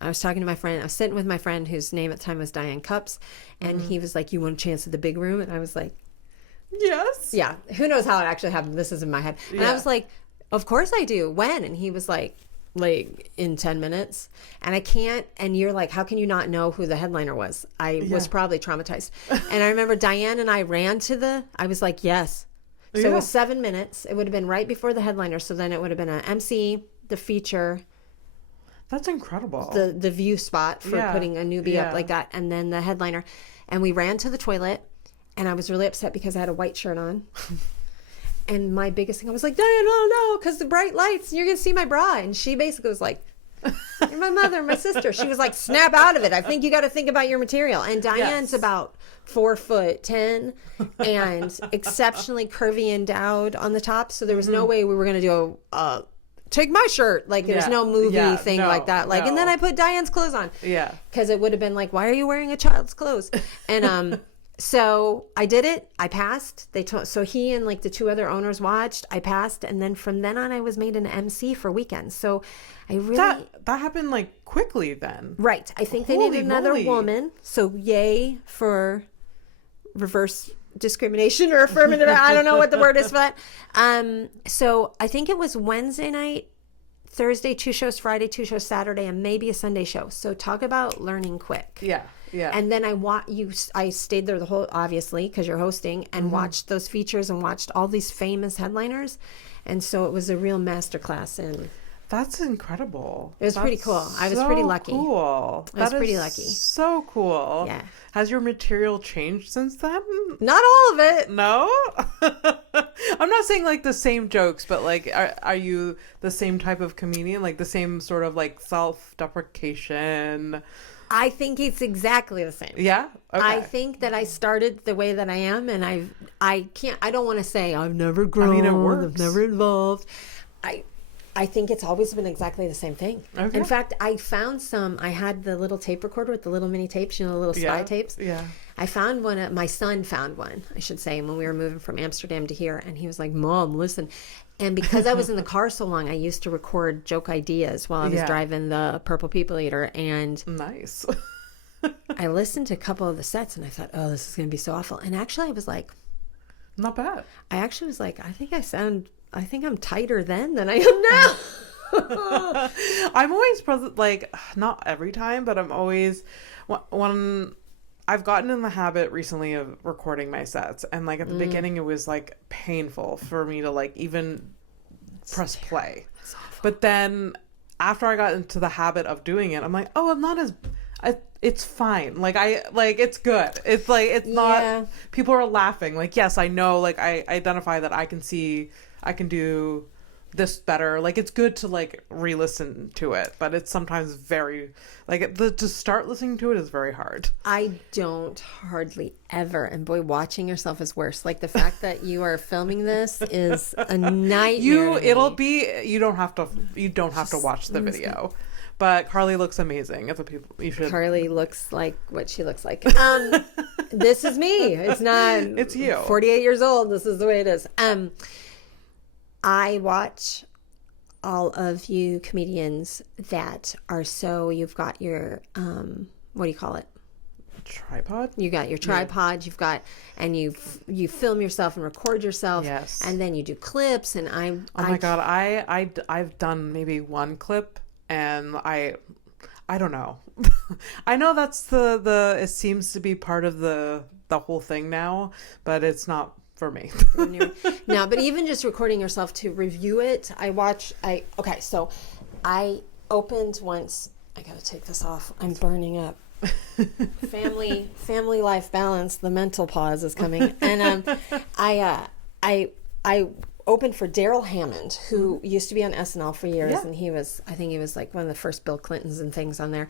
I was talking to my friend. I was sitting with my friend whose name at the time was Diane Cups. And he was like, you want a chance at the big room? And I was like, yes. Yeah. Who knows how it actually happened? This is in my head. And I was like, of course I do. When? And he was like in 10 minutes. And I can't. And you're like, how can you not know who the headliner was? I was probably traumatized. And I remember Diane and I ran to I was like, yes. So it was 7 minutes. It would have been right before the headliner. So then it would have been an MC, the feature. That's incredible. The view spot for putting a newbie up like that. And then the headliner. And we ran to the toilet. And I was really upset because I had a white shirt on. And my biggest thing, I was like, Diane, no, because the bright lights, you're going to see my bra. And she basically was like, you're my mother, my sister. She was like, snap out of it. I think you got to think about your material. And Diane's about 4'10" and exceptionally curvy endowed on the top. So there was no way we were going to do take my shirt. Like there's no movie thing like that. Like, and then I put Diane's clothes on. Yeah. Because it would have been like, why are you wearing a child's clothes? And, so I did it. I passed. So he and like the two other owners watched. I passed, and then from then on, I was made an MC for weekends. So I really that happened like quickly then. Right. I think they needed another woman. So yay for reverse discrimination or affirmative. I don't know what the word is for that. So I think it was Wednesday night, Thursday 2 shows, Friday 2 shows, Saturday, and maybe a Sunday show. So talk about learning quick. Yeah. Yeah. And then I stayed there the whole, obviously, because you're hosting, and watched those features and watched all these famous headliners. And so it was a real masterclass. And that's incredible. It was pretty cool. I was pretty lucky. Cool. I was pretty lucky. So cool. Yeah. Has your material changed since then? Not all of it. No? I'm not saying like the same jokes, but like, are you the same type of comedian? Like the same sort of like self-deprecation? I think it's exactly the same. Yeah? Okay. I think that I started the way that I am, and I don't want to say I've never grown. I mean, it works. I've never evolved. I think it's always been exactly the same thing. Okay. In fact, I had the little tape recorder with the little mini tapes, the little spy tapes. Yeah. I found one, my son found one, I should say, when we were moving from Amsterdam to here, and he was like, Mom, listen. And because I was in the car so long, I used to record joke ideas while I was driving the Purple People Eater. And nice. I listened to a couple of the sets and I thought, oh, this is going to be so awful. And actually I was like, not bad. I actually was like, I think I'm tighter then than I am now. I'm always like, not every time, but I'm always, when I've gotten in the habit recently of recording my sets, and like at the beginning it was like painful for me to like even press play. But then after I got into the habit of doing it, I'm like, oh, I'm not as it's fine. Like it's good. It's like, it's not, people are laughing. Like, yes, I know, like I identify that I can do this better. Like, it's good to like re-listen to it, but it's sometimes very like to start listening to it is very hard. I don't hardly ever, and boy, watching yourself is worse. Like the fact that you are filming this is a nightmare. You don't have to watch the video. But Carly looks amazing. That's what you should. Carly looks like what she looks like. This is me. It's not. It's you. 48 years old. This is the way it is. I watch all of you comedians that are you've got your, what do you call it? Tripod? You got your tripod, you've got, and you film yourself and record yourself. Yes. And then you do clips, and oh my God, I've done maybe one clip, and I don't know. I know that's it seems to be part of the whole thing now, but it's not for me. No, but even just recording yourself to review it, so I opened once. I gotta take this off. I'm burning up. Family life balance. The mental pause is coming, and I opened for Daryl Hammond, who used to be on SNL for years, and I think he was like one of the first Bill Clintons and things on there.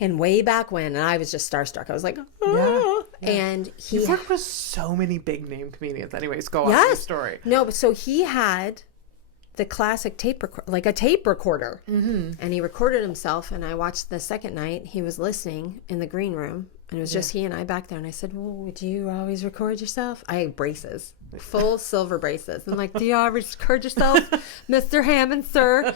And way back when, and I was just starstruck. I was like, oh. Yeah. And you've worked with so many big name comedians. Anyways, go on with your story. No, but so he had the classic tape recorder, and he recorded himself. And I watched the second night. He was listening in the green room, And it was just he and I back there. And I said, well, do you always record yourself? I had braces, full silver braces. I'm like, do you always record yourself, Mr. Hammond, sir?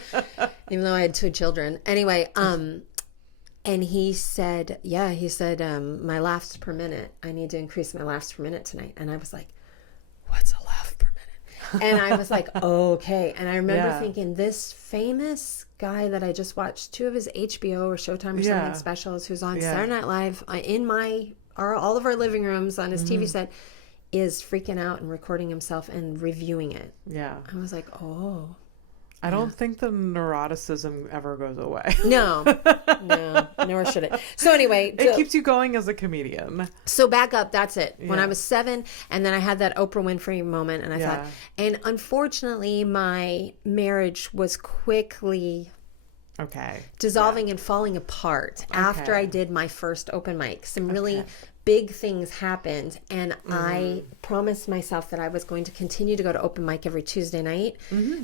Even though I had 2 children. Anyway, and he said, my laughs per minute. I need to increase my laughs per minute tonight. And I was like, what's a laugh per minute? And I was like, okay. And I remember thinking, this famous guy that I just watched 2 of his HBO or Showtime or something specials, who's on Saturday Night Live in all of our living rooms on his TV set, is freaking out and recording himself and reviewing it. Yeah. I was like, oh. I don't think the neuroticism ever goes away. No, nor should it. So anyway. It keeps you going as a comedian. So back up, that's it. When I was 7, and then I had that Oprah Winfrey moment, and I thought, and unfortunately my marriage was quickly dissolving and falling apart after I did my first open mic. Some really big things happened, and I promised myself that I was going to continue to go to open mic every Tuesday night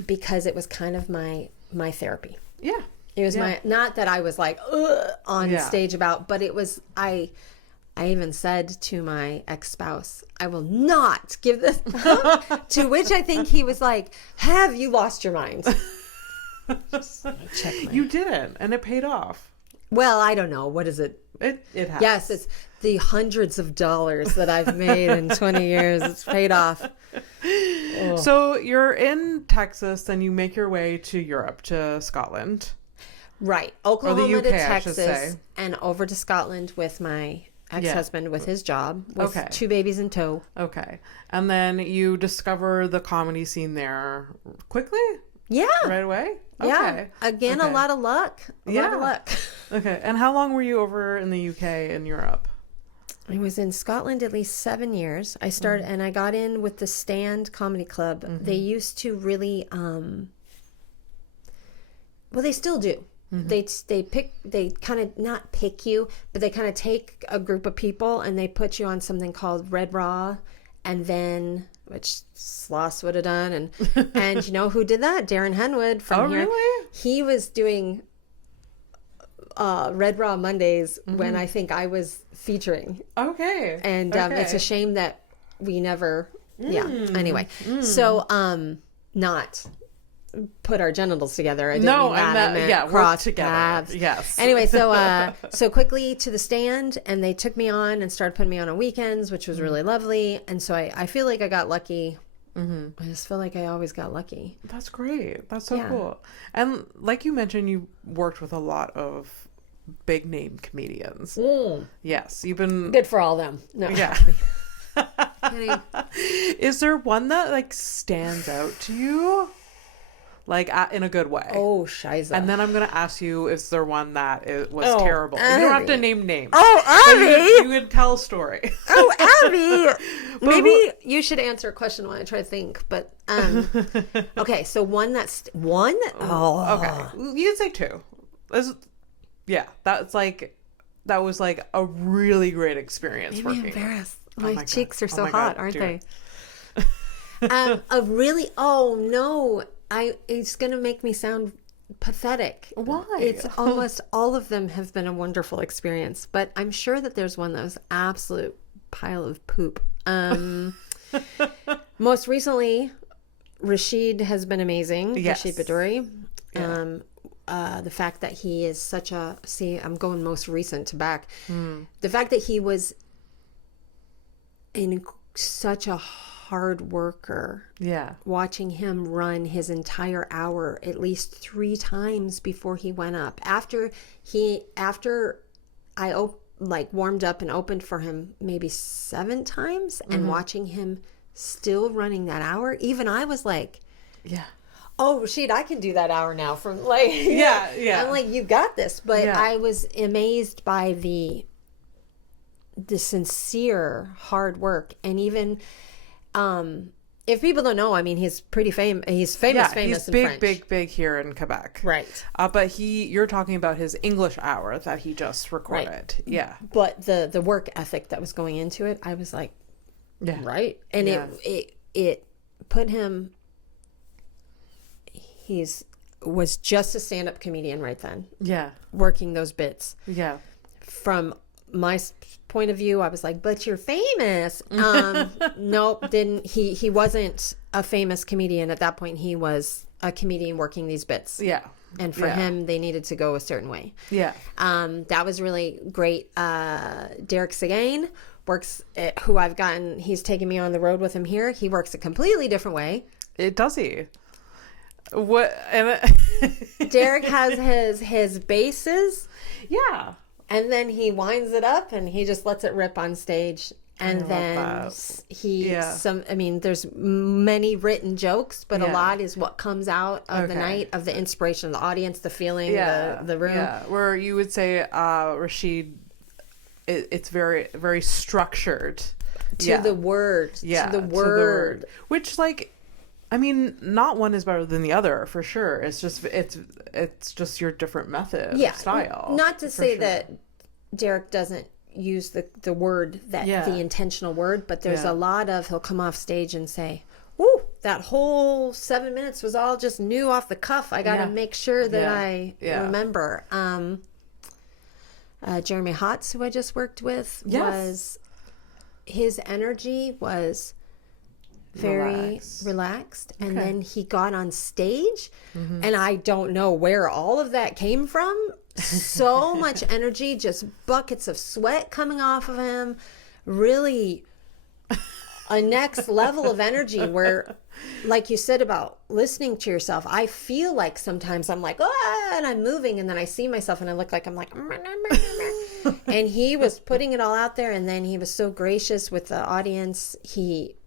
because it was kind of my therapy. Yeah. It was my, not that I was like on stage about, but it was, I even said to my ex-spouse, I will not give this to which I think he was like, have you lost your mind? You didn't, and it paid off. Well, I don't know. What is it? It has. Yes, it's the hundreds of dollars that I've made in 20 years. It's paid off. Oh. So you're in Texas, and you make your way to Europe, to Scotland. Right. Oklahoma to Texas, and over to Scotland with my ex-husband with his job, with 2 babies in tow. Okay. And then you discover the comedy scene there quickly? Yeah. Right away? Okay. Yeah. Again, a lot of luck. A lot of luck. Okay. And how long were you over in the UK and Europe? I was in Scotland at least 7 years. I started and I got in with the Stand Comedy Club. They used to really well, they still do. They kind of not pick you, but they kind of take a group of people and they put you on something called Red Raw, and then, which Sloss would have done, and you know who did that? Darren Henwood from here. Really? He was doing Red Raw Mondays when I think I was featuring. Okay. And it's a shame that we never anyway. So not put our genitals together. I didn't mean that. I meant cross together. Paths. Yes. Anyway, so quickly to the Stand, and they took me on and started putting me on weekends, which was really lovely. And so I feel like I got lucky. I just feel like I always got lucky. That's great. That's so cool. And like you mentioned, you worked with a lot of big name comedians. Yes, you've been good for all them. No. Yeah. Is there one that like stands out to you? Like in a good way. Oh, shiza. And then I'm going to ask you, is there one that was terrible? Abby. You don't have to name names. Oh, Abby! You could tell a story. Oh, Abby! Maybe you should answer a question while I try to think. But, okay, so one that's... One? Oh. Okay. You can say 2. That was like a really great experience Maybe working. I'm embarrassed. My cheeks are so hot, aren't they? No. It's going to make me sound pathetic. Why? It's almost all of them have been a wonderful experience, but I'm sure that there's one that was absolute pile of poop. Most recently, Rashid has been amazing. Yes. Rashid Badouri. The fact that he is such a... See, I'm going most recent to back. The fact that he was in such a hard worker. Yeah. Watching him run his entire hour at least 3 times before he went up. After I warmed up and opened for him maybe 7 times, and watching him still running that hour, even I was like, oh, Rashid, I can do that hour now from like, I'm like, you got this. But I was amazed by the sincere hard work. And even, if people don't know, I mean, he's pretty famous. He's famous he's in big, French. big here in Quebec. Right. But you're talking about his English hour that he just recorded. Right. Yeah. But the work ethic that was going into it, I was like, right. And it put him, was just a stand-up comedian right then. Yeah. Working those bits. Yeah. From my point of view, I was like, but you're famous. Nope, didn't. He wasn't a famous comedian at that point. He was a comedian working these bits. Yeah. And for him, they needed to go a certain way. Yeah. That was really great. Derek Seguin works who I've gotten, he's taken me on the road with him here. He works a completely different way. Does he? What? Derek has his bases. Yeah. And then he winds it up and he just lets it rip on stage. And then there's many written jokes, but a lot is what comes out of the night, of the inspiration of the audience, the feeling, the room. Yeah. Where you would say, Rashid, it's very, very structured. To the word. Yeah. To the word. Which, like, I mean, not one is better than the other, for sure. It's just your different method, style. Not to say that Derek doesn't use the word, the intentional word, but there's a lot of, he'll come off stage and say, "Woo, that whole 7 minutes was all just new off the cuff. I got to make sure that I remember." Jeremy Hotz, who I just worked with, was, his energy was very relaxed. And then he got on stage, and I don't know where all of that came from. So much energy, just buckets of sweat coming off of him. Really a next level of energy where, like you said about listening to yourself, I feel like sometimes I'm like, and I'm moving, and then I see myself and I look like I'm like, and he was putting it all out there. And then he was so gracious with the audience. He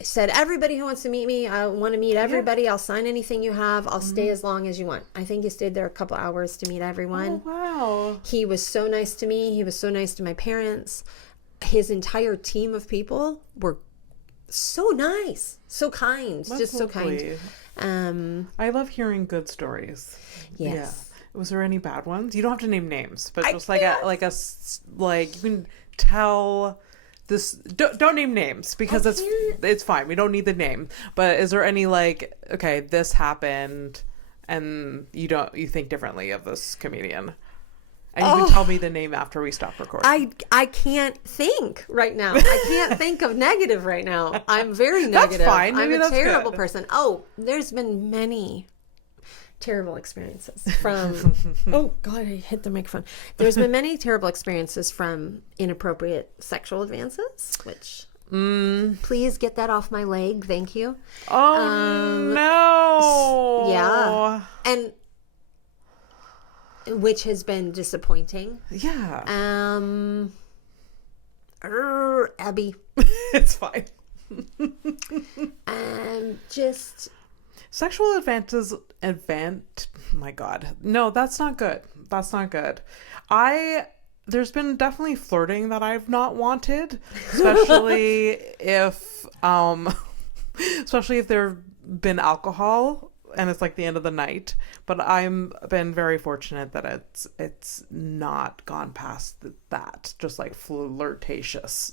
said, "Everybody who wants to meet me, I want to meet everybody. I'll sign anything you have. I'll stay as long as you want." I think he stayed there a couple hours to meet everyone. Oh, wow. He was so nice to me. He was so nice to my parents. His entire team of people were so nice, so kind. That's just lovely. So kind. I love hearing good stories. Yes. Yeah. Was there any bad ones? You don't have to name names, but just like you can tell this. Don't name names because it's fine. We don't need the name. But is there any like, okay, this happened, and you think differently of this comedian? And you can tell me the name after we stop recording. I can't think right now. I can't think of negative right now. I'm very negative. That's fine. Maybe I'm a terrible good. person. There's been many terrible experiences from... oh, God, I hit the microphone. There's been many terrible experiences from inappropriate sexual advances, which... Please get that off my leg. Thank you. Oh, no. Yeah. And... which has been disappointing. Yeah. Abby. It's fine. Just sexual advances. My God, no, that's not good. That's not good. There's been definitely flirting that I've not wanted, especially if there've been alcohol. And it's like the end of the night, but I'm been very fortunate that it's not gone past that, just like flirtatiousness.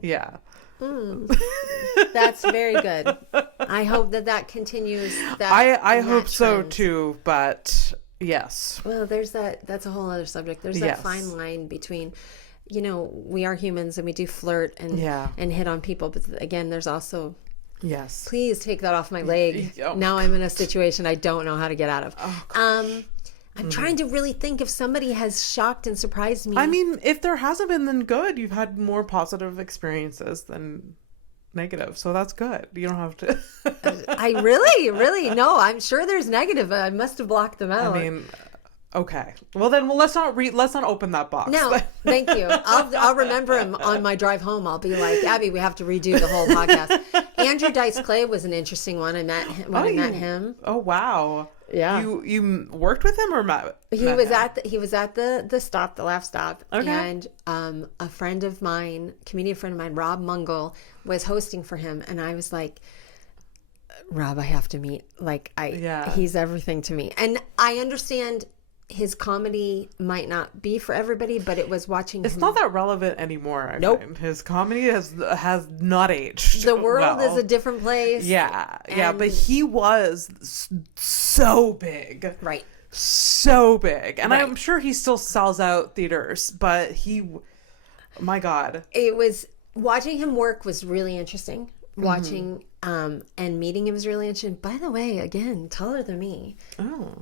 Yeah. That's very good. I hope that continues. I hope so too, but yes. Well, that's a whole other subject. There's that fine line between, we are humans and we do flirt and hit on people, but again, there's also... Yes. Please take that off my leg. Now I'm in a situation I don't know how to get out of. I'm trying to really think if somebody has shocked and surprised me. I mean, if there hasn't been, then good. You've had more positive experiences than negative. So that's good. You don't have to. I really, no, I'm sure there's negative. I must have blocked them out. I mean... Okay. Well, then let's not open that box. No, thank you. I'll remember him on my drive home. I'll be like, Abby, we have to redo the whole podcast. Andrew Dice Clay was an interesting one. I met him. Oh wow. Yeah. You worked with him or met? He was at the stop, the Laff Stop. Okay. And a friend of mine, comedian friend of mine, Rob Mungle, was hosting for him, and I was like, Rob, I have to meet. He's everything to me, and I understand. His comedy might not be for everybody, but it was watching It's not that relevant anymore, I find. His comedy has not aged. The world is a different place. Yeah, but he was so big. Right. so big. And Right. I'm sure he still sells out theaters, but my God. It was, watching him work was really interesting. Watching and meeting him was really interesting. By the way, again, taller than me. Oh.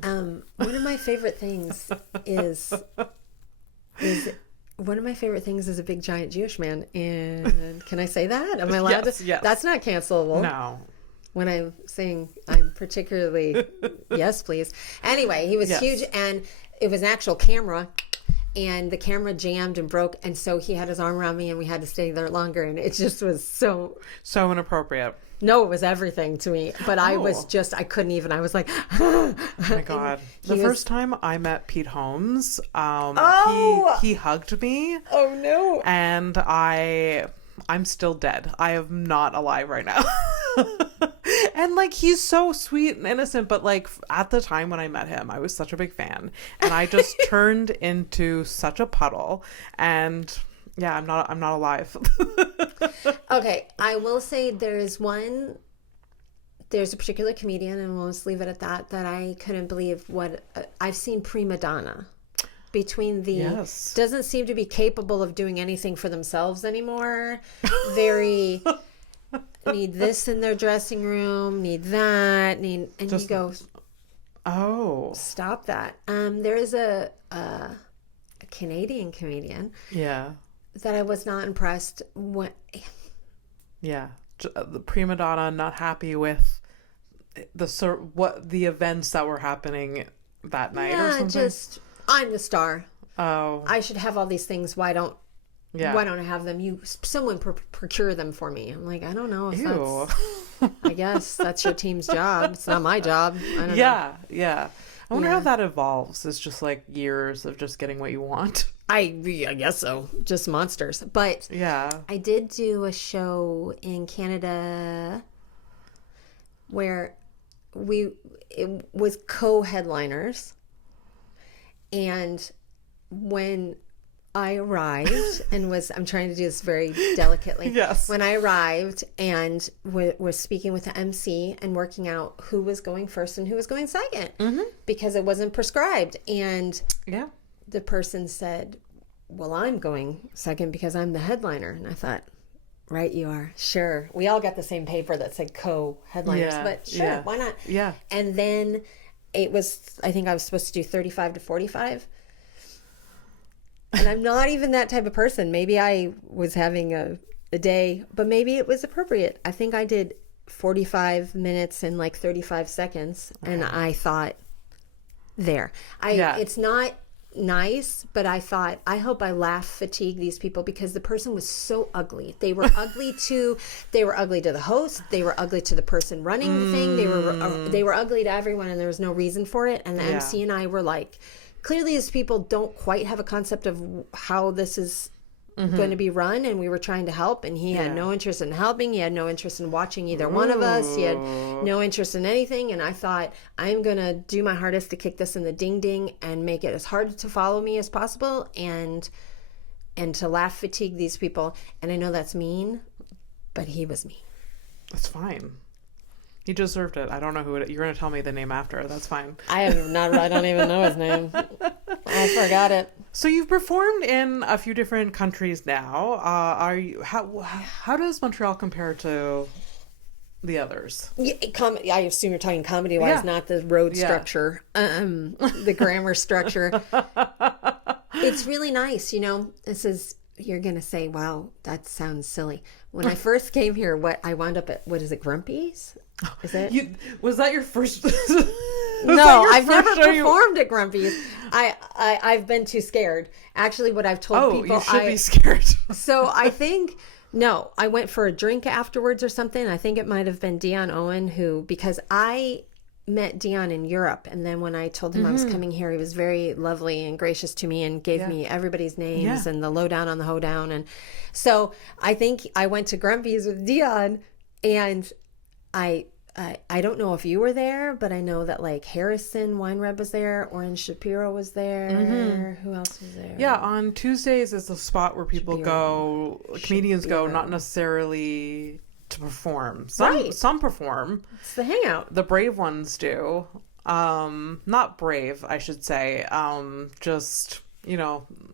One of my favorite things is a big giant Jewish man. And can I say that? Am I allowed to? Yes. That's not cancelable. No. When I'm saying I'm particularly, yes, please. Anyway, he was huge, and it was an actual camera, and the camera jammed and broke, and so he had his arm around me, and we had to stay there longer, and it just was so inappropriate. No, it was everything to me, but I couldn't even. I was like, oh my God. The first time I met Pete Holmes, he hugged me. Oh no. And I'm still dead. I am not alive right now. And like, he's so sweet and innocent, but like at the time when I met him, I was such a big fan, and I just turned into such a puddle. And yeah, I'm not alive. Okay, I will say there's a particular comedian, and we'll just leave it at that I couldn't believe what I've seen. Prima donna. Between doesn't seem to be capable of doing anything for themselves anymore. Very need this in their dressing room, need that, and just, you go, oh, stop that. There is a Canadian comedian, that I was not impressed when. Yeah, the prima donna, not happy with the events that were happening that night, or something. Just, I'm the star. Oh, I should have all these things. Why don't I have them? Someone procure them for me. I'm like, I don't know if that's. I guess that's your team's job. It's not my job. I don't know. Yeah. I wonder how that evolves. It's just like years of just getting what you want. I guess so. Just monsters. But I did do a show in Canada where it was co-headliners. And when I arrived and I'm trying to do this very delicately. Yes. When I arrived and was speaking with the MC and working out who was going first and who was going second, because it wasn't prescribed. And the person said, well, I'm going second because I'm the headliner. And I thought, right, you are. Sure. We all got the same paper that said co-headliners, but sure, why not? Yeah. And then I think I was supposed to do 35 to 45. And I'm not even that type of person. Maybe I was having a day, but maybe it was appropriate. I think I did 45 minutes and like 35 seconds. And I thought, it's not nice, but I thought, I hope I laugh fatigue these people, because the person was so ugly. They were ugly to the host. They were ugly to the person running the thing. They were ugly to everyone, and there was no reason for it. And the MC and I were like, clearly these people don't quite have a concept of how this is going to be run, and we were trying to help, and he had no interest in helping. He had no interest in watching either one of us. He had no interest in anything. And I thought, I'm going to do my hardest to kick this in the ding ding and make it as hard to follow me as possible, and to laugh fatigue these people. And I know that's mean, but he was mean. That's fine. He deserved it. I don't know who you're going to tell me the name after. That's fine. I don't even know his name. I forgot it. So you've performed in a few different countries now. How does Montreal compare to the others? I assume you're talking comedy-wise, not the road structure, the grammar structure. It's really nice, you're going to say, wow, that sounds silly. When I first came here, I wound up at, what is it, Grumpy's? Is it? Was that your first? No, I've never performed at Grumpy's. I've been too scared. Actually, what I've told people, you should be scared. So I think, no, I went for a drink afterwards or something. I think it might have been Dion Owen because I met Dion in Europe, and then when I told him I was coming here, he was very lovely and gracious to me and gave me everybody's names and the lowdown on the hoedown. And so I think I went to Grumpy's with Dion, and I don't know if you were there, but I know that like Harrison Weinreb was there, Orange Shapiro was there. Who else was there? Yeah, on Tuesdays is the spot where people comedians go, not necessarily to perform. Some perform. It's the hangout. The brave ones do. not brave, I should say. Just,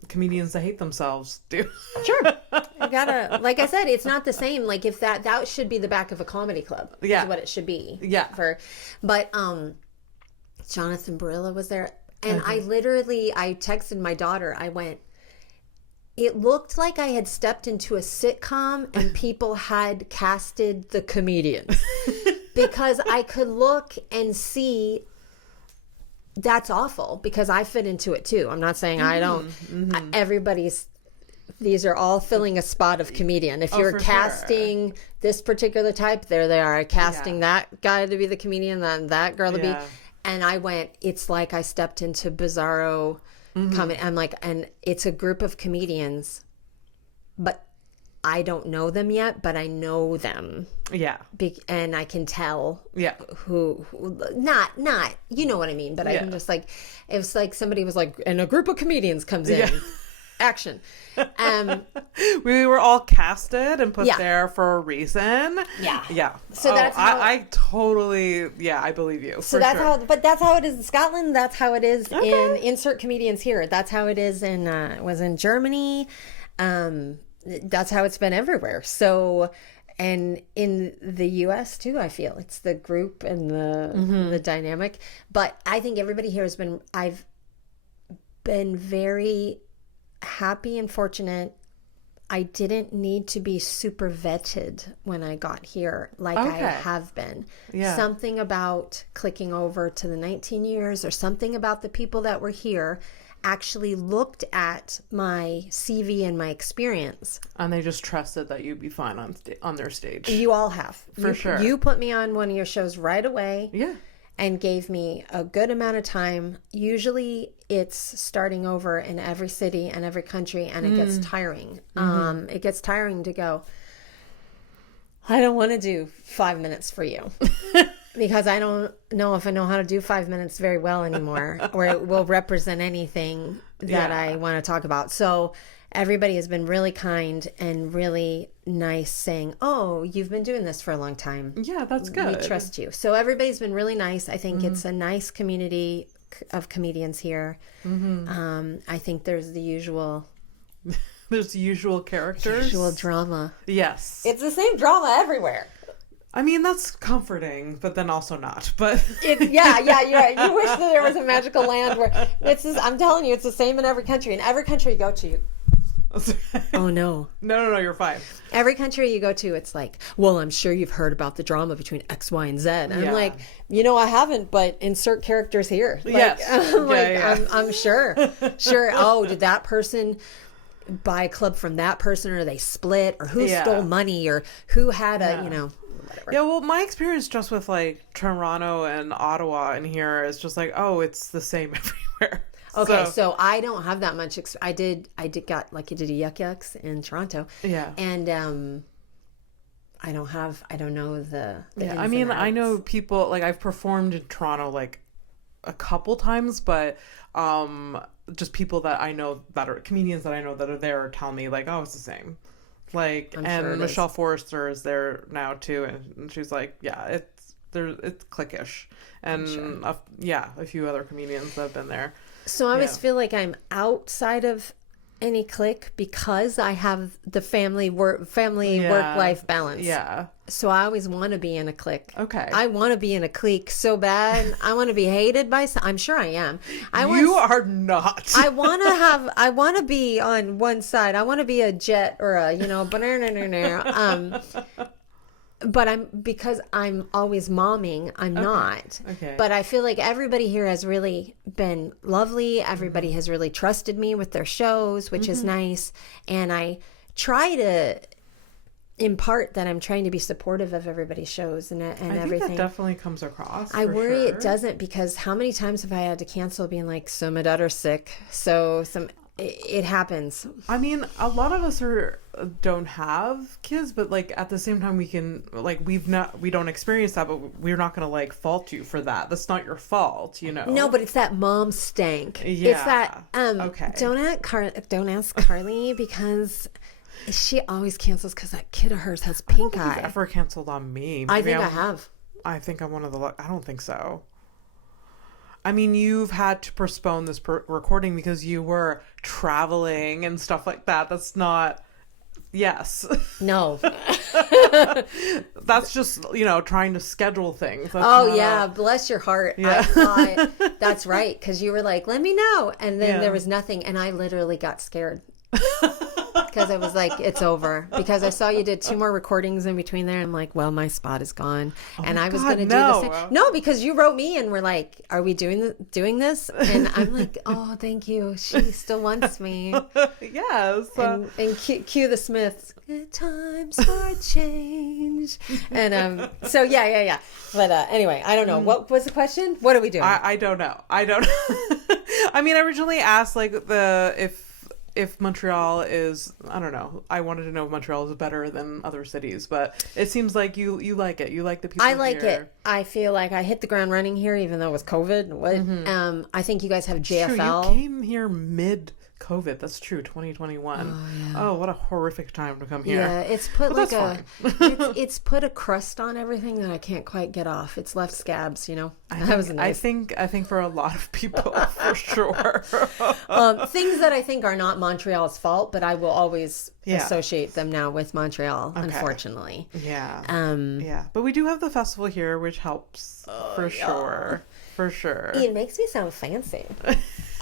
comedians that hate themselves do. Sure. You gotta, like I said, it's not the same. Like if that should be the back of a comedy club. Yeah. Is what it should be. Yeah. But Jonathan Barilla was there. And I texted my daughter. I went, it looked like I had stepped into a sitcom and people had casted the comedian. Because I could look and see that's awful because I fit into it too. I'm not saying I don't. These are all filling a spot of comedian. If you're casting this particular type, there they are. Casting that guy to be the comedian, then that girl to be. And I went, it's like I stepped into Bizarro comedy. I'm like, and it's a group of comedians, but I don't know them yet, but I know them. Yeah. And I can tell who not, you know what I mean, but I'm just like, it was like somebody was like, and a group of comedians comes in. Action. We were all casted and put there for a reason. Yeah. So that's how I totally, I believe you. So that's how, but that's how it is in Scotland. That's how it is in insert comedians here. That's how it is was in Germany. That's how it's been everywhere. So, and in the US too, I feel it's the group and the dynamic, but I think everybody here I've been very happy and fortunate. I didn't need to be super vetted when I got here like I have been. Something about clicking over to the 19 years or something about the people that were here actually looked at my CV and my experience. And they just trusted that you'd be fine on their stage. You all have. For sure. You put me on one of your shows right away. Yeah. And gave me a good amount of time. Usually it's starting over in every city and every country, and it gets tiring. It gets tiring to go, I don't want to do 5 minutes for you. Because I don't know if I know how to do 5 minutes very well anymore, or it will represent anything that I want to talk about. So everybody has been really kind and really nice, saying, oh, you've been doing this for a long time. Yeah, that's good. We trust you. So everybody's been really nice. I think it's a nice community of comedians here. I think there's the usual... There's the usual characters. Usual drama. Yes. It's the same drama everywhere. I mean, that's comforting, but then also not. But you're right. You wish that there was a magical land where I'm telling you, it's the same in every country. In every country you go to, oh no. No, you're fine. Every country you go to, it's like, well, I'm sure you've heard about the drama between X, Y, and Z. And I'm like, I haven't, but insert characters here. Like, yes. I'm sure. Sure. Oh, did that person buy a club from that person, or they split, or who stole money, or who had whatever. Yeah, well, my experience just with like Toronto and Ottawa and here is just like, oh, it's the same everywhere. Okay, so I don't have that much. I did got like I did a Yuck Yucks in Toronto. Yeah, and I don't know the I mean, I know people, like I've performed in Toronto like a couple times, but just people that I know that are comedians that I know that are there tell me like, oh, it's the same. Like, and Michelle Forrester is there now too, and she's like, yeah, it's cliquish, and a few other comedians that have been there. So I always feel like I'm outside of any clique because I have the family work life balance. Yeah. So I always want to be in a clique. Okay. I want to be in a clique so bad. I want to be hated by some. I'm sure I am. You are not. I want to be on one side. I want to be a jet or but because I'm always momming, I'm not. Okay. But I feel like everybody here has really been lovely. Everybody has really trusted me with their shows, which is nice. And I try to impart that I'm trying to be supportive of everybody's shows and everything. I think that definitely comes across. I worry it doesn't, because how many times have I had to cancel being like, so my daughter's sick. So it happens. I mean, a lot of us don't have kids, but like at the same time we can, like, we don't experience that, but we're not going to like fault you for that. That's not your fault, No, but it's that mom stank. Yeah. It's that okay. Don't ask Carly because she always cancels because that kid of hers has pink eye. I don't think you've ever canceled on me. Maybe I think I have. I think I'm one of the I don't think so. I mean, you've had to postpone this recording because you were traveling and stuff like that. That's not... Yes. No. That's just, trying to schedule things. That's yeah. Bless your heart. Yeah. I thought, that's right. Because you were like, let me know. And then there was nothing. And I literally got scared. Because I was like, it's over. Because I saw you did 2 more recordings in between there. I'm like, well, my spot is gone. And I was going to do the same. No, because you wrote me and were like, are we doing this? And I'm like, oh, thank you. She still wants me. Yes. And cue the Smiths. Good times for change. And so, yeah. But anyway, I don't know. What was the question? What are we doing? I don't know. I mean, I originally asked like if Montreal is, I don't know. I wanted to know if Montreal is better than other cities, but it seems like you like it. You like the people I like here. it. I feel like I hit the ground running here, even though it was COVID. I think you guys have JFL. True, you came here mid-COVID. That's true, 2021. Oh, yeah. Oh, what a horrific time to come here. Yeah, it's put it's put a crust on everything that I can't quite get off. It's left scabs, I think for a lot of people, for sure. Things that I think are not Montreal's fault, but I will always associate them now with Montreal, unfortunately. Yeah. Yeah. But we do have the festival here, which helps for sure. For sure. It makes me sound fancy.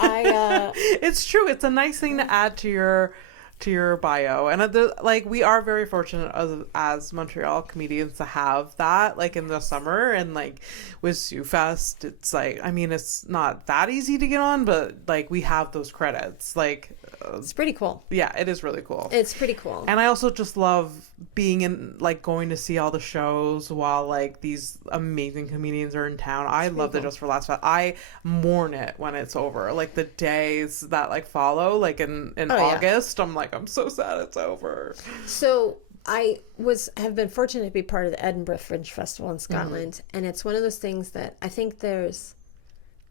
It's true. It's a nice thing to add to your bio, and we are very fortunate as Montreal comedians to have that in the summer, and with Sioux Fest, it's it's not that easy to get on, but we have those credits. It's pretty cool. Yeah, it is really cool. It's pretty cool. And I also just love being in going to see all the shows while these amazing comedians are in town. I love the Just for Laughs Fest. I mourn it when it's over. The days that follow in August, I'm so sad it's over. So I have been fortunate to be part of the Edinburgh Fringe Festival in Scotland, and it's one of those things that I think there's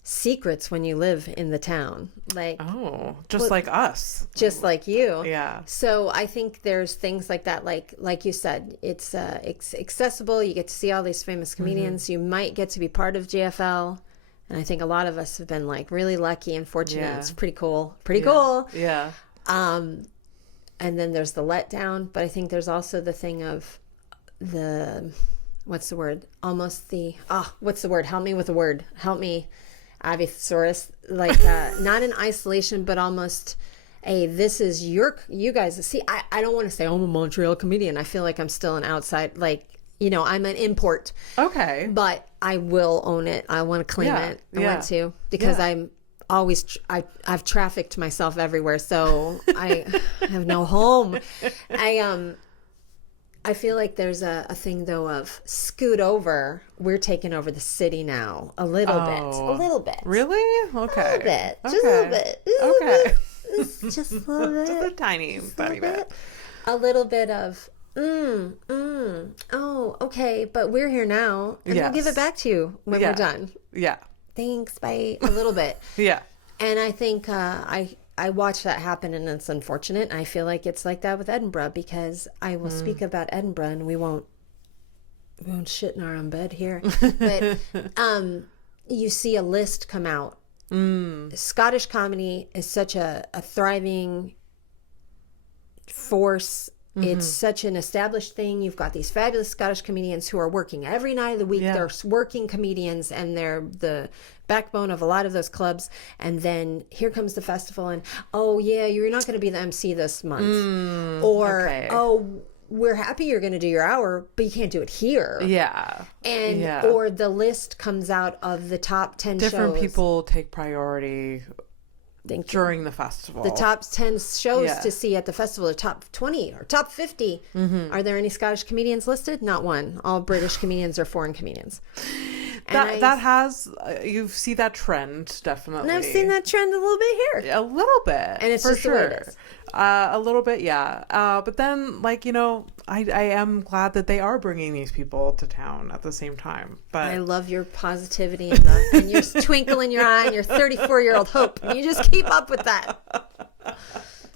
secrets when you live in the town, like us, just like you. Yeah. So I think there's things like that, like you said, it's accessible. You get to see all these famous comedians. You might get to be part of JFL, and I think a lot of us have been really lucky and fortunate. Yeah. It's pretty cool. Cool. Yeah. And then there's the letdown, but I think there's also the thing of what's the word? What's the word? Help me with the word. Help me. Avithesaurus, not in isolation, but almost this is you guys. See, I don't want to say I'm a Montreal comedian. I feel like I'm still an outside, I'm an import. Okay. But I will own it. I want to claim it. I want to, because I'm always, I've trafficked myself everywhere. So I have no home. I feel like there's a thing, though, of scoot over. We're taking over the city now. A little bit. Really? Okay. A little bit. Just a little bit. Okay. Just a little bit. Just a tiny bit. A little bit of, okay, but we're here now. And we'll give it back to you when we're done. Yeah. Thanks, bye. A little bit. Yeah. And I think I watched that happen, and it's unfortunate. I feel like it's like that with Edinburgh, because I will speak about Edinburgh, and we won't shit in our own bed here. But you see a list come out. Scottish comedy is such a thriving force. It's such an established thing. You've got these fabulous Scottish comedians who are working every night of the week. Yeah. They're working comedians, and they're the backbone of a lot of those clubs. And then here comes the festival, and you're not going to be the MC this month. We're happy you're going to do your hour, but you can't do it here. Yeah. And or the list comes out of the top 10 shows. Different people take priority during the festival. The top 10 shows to see at the festival, the top 20 or top 50. Are there any Scottish comedians listed? Not one. All British comedians or foreign comedians. You see that trend, definitely. And I've seen that trend a little bit here. A little bit. And it's for just sure. the way it is. A little bit, yeah. But then, I am glad that they are bringing these people to town at the same time. But I love your positivity and your twinkle in your eye and your 34-year-old hope. And you just keep up with that.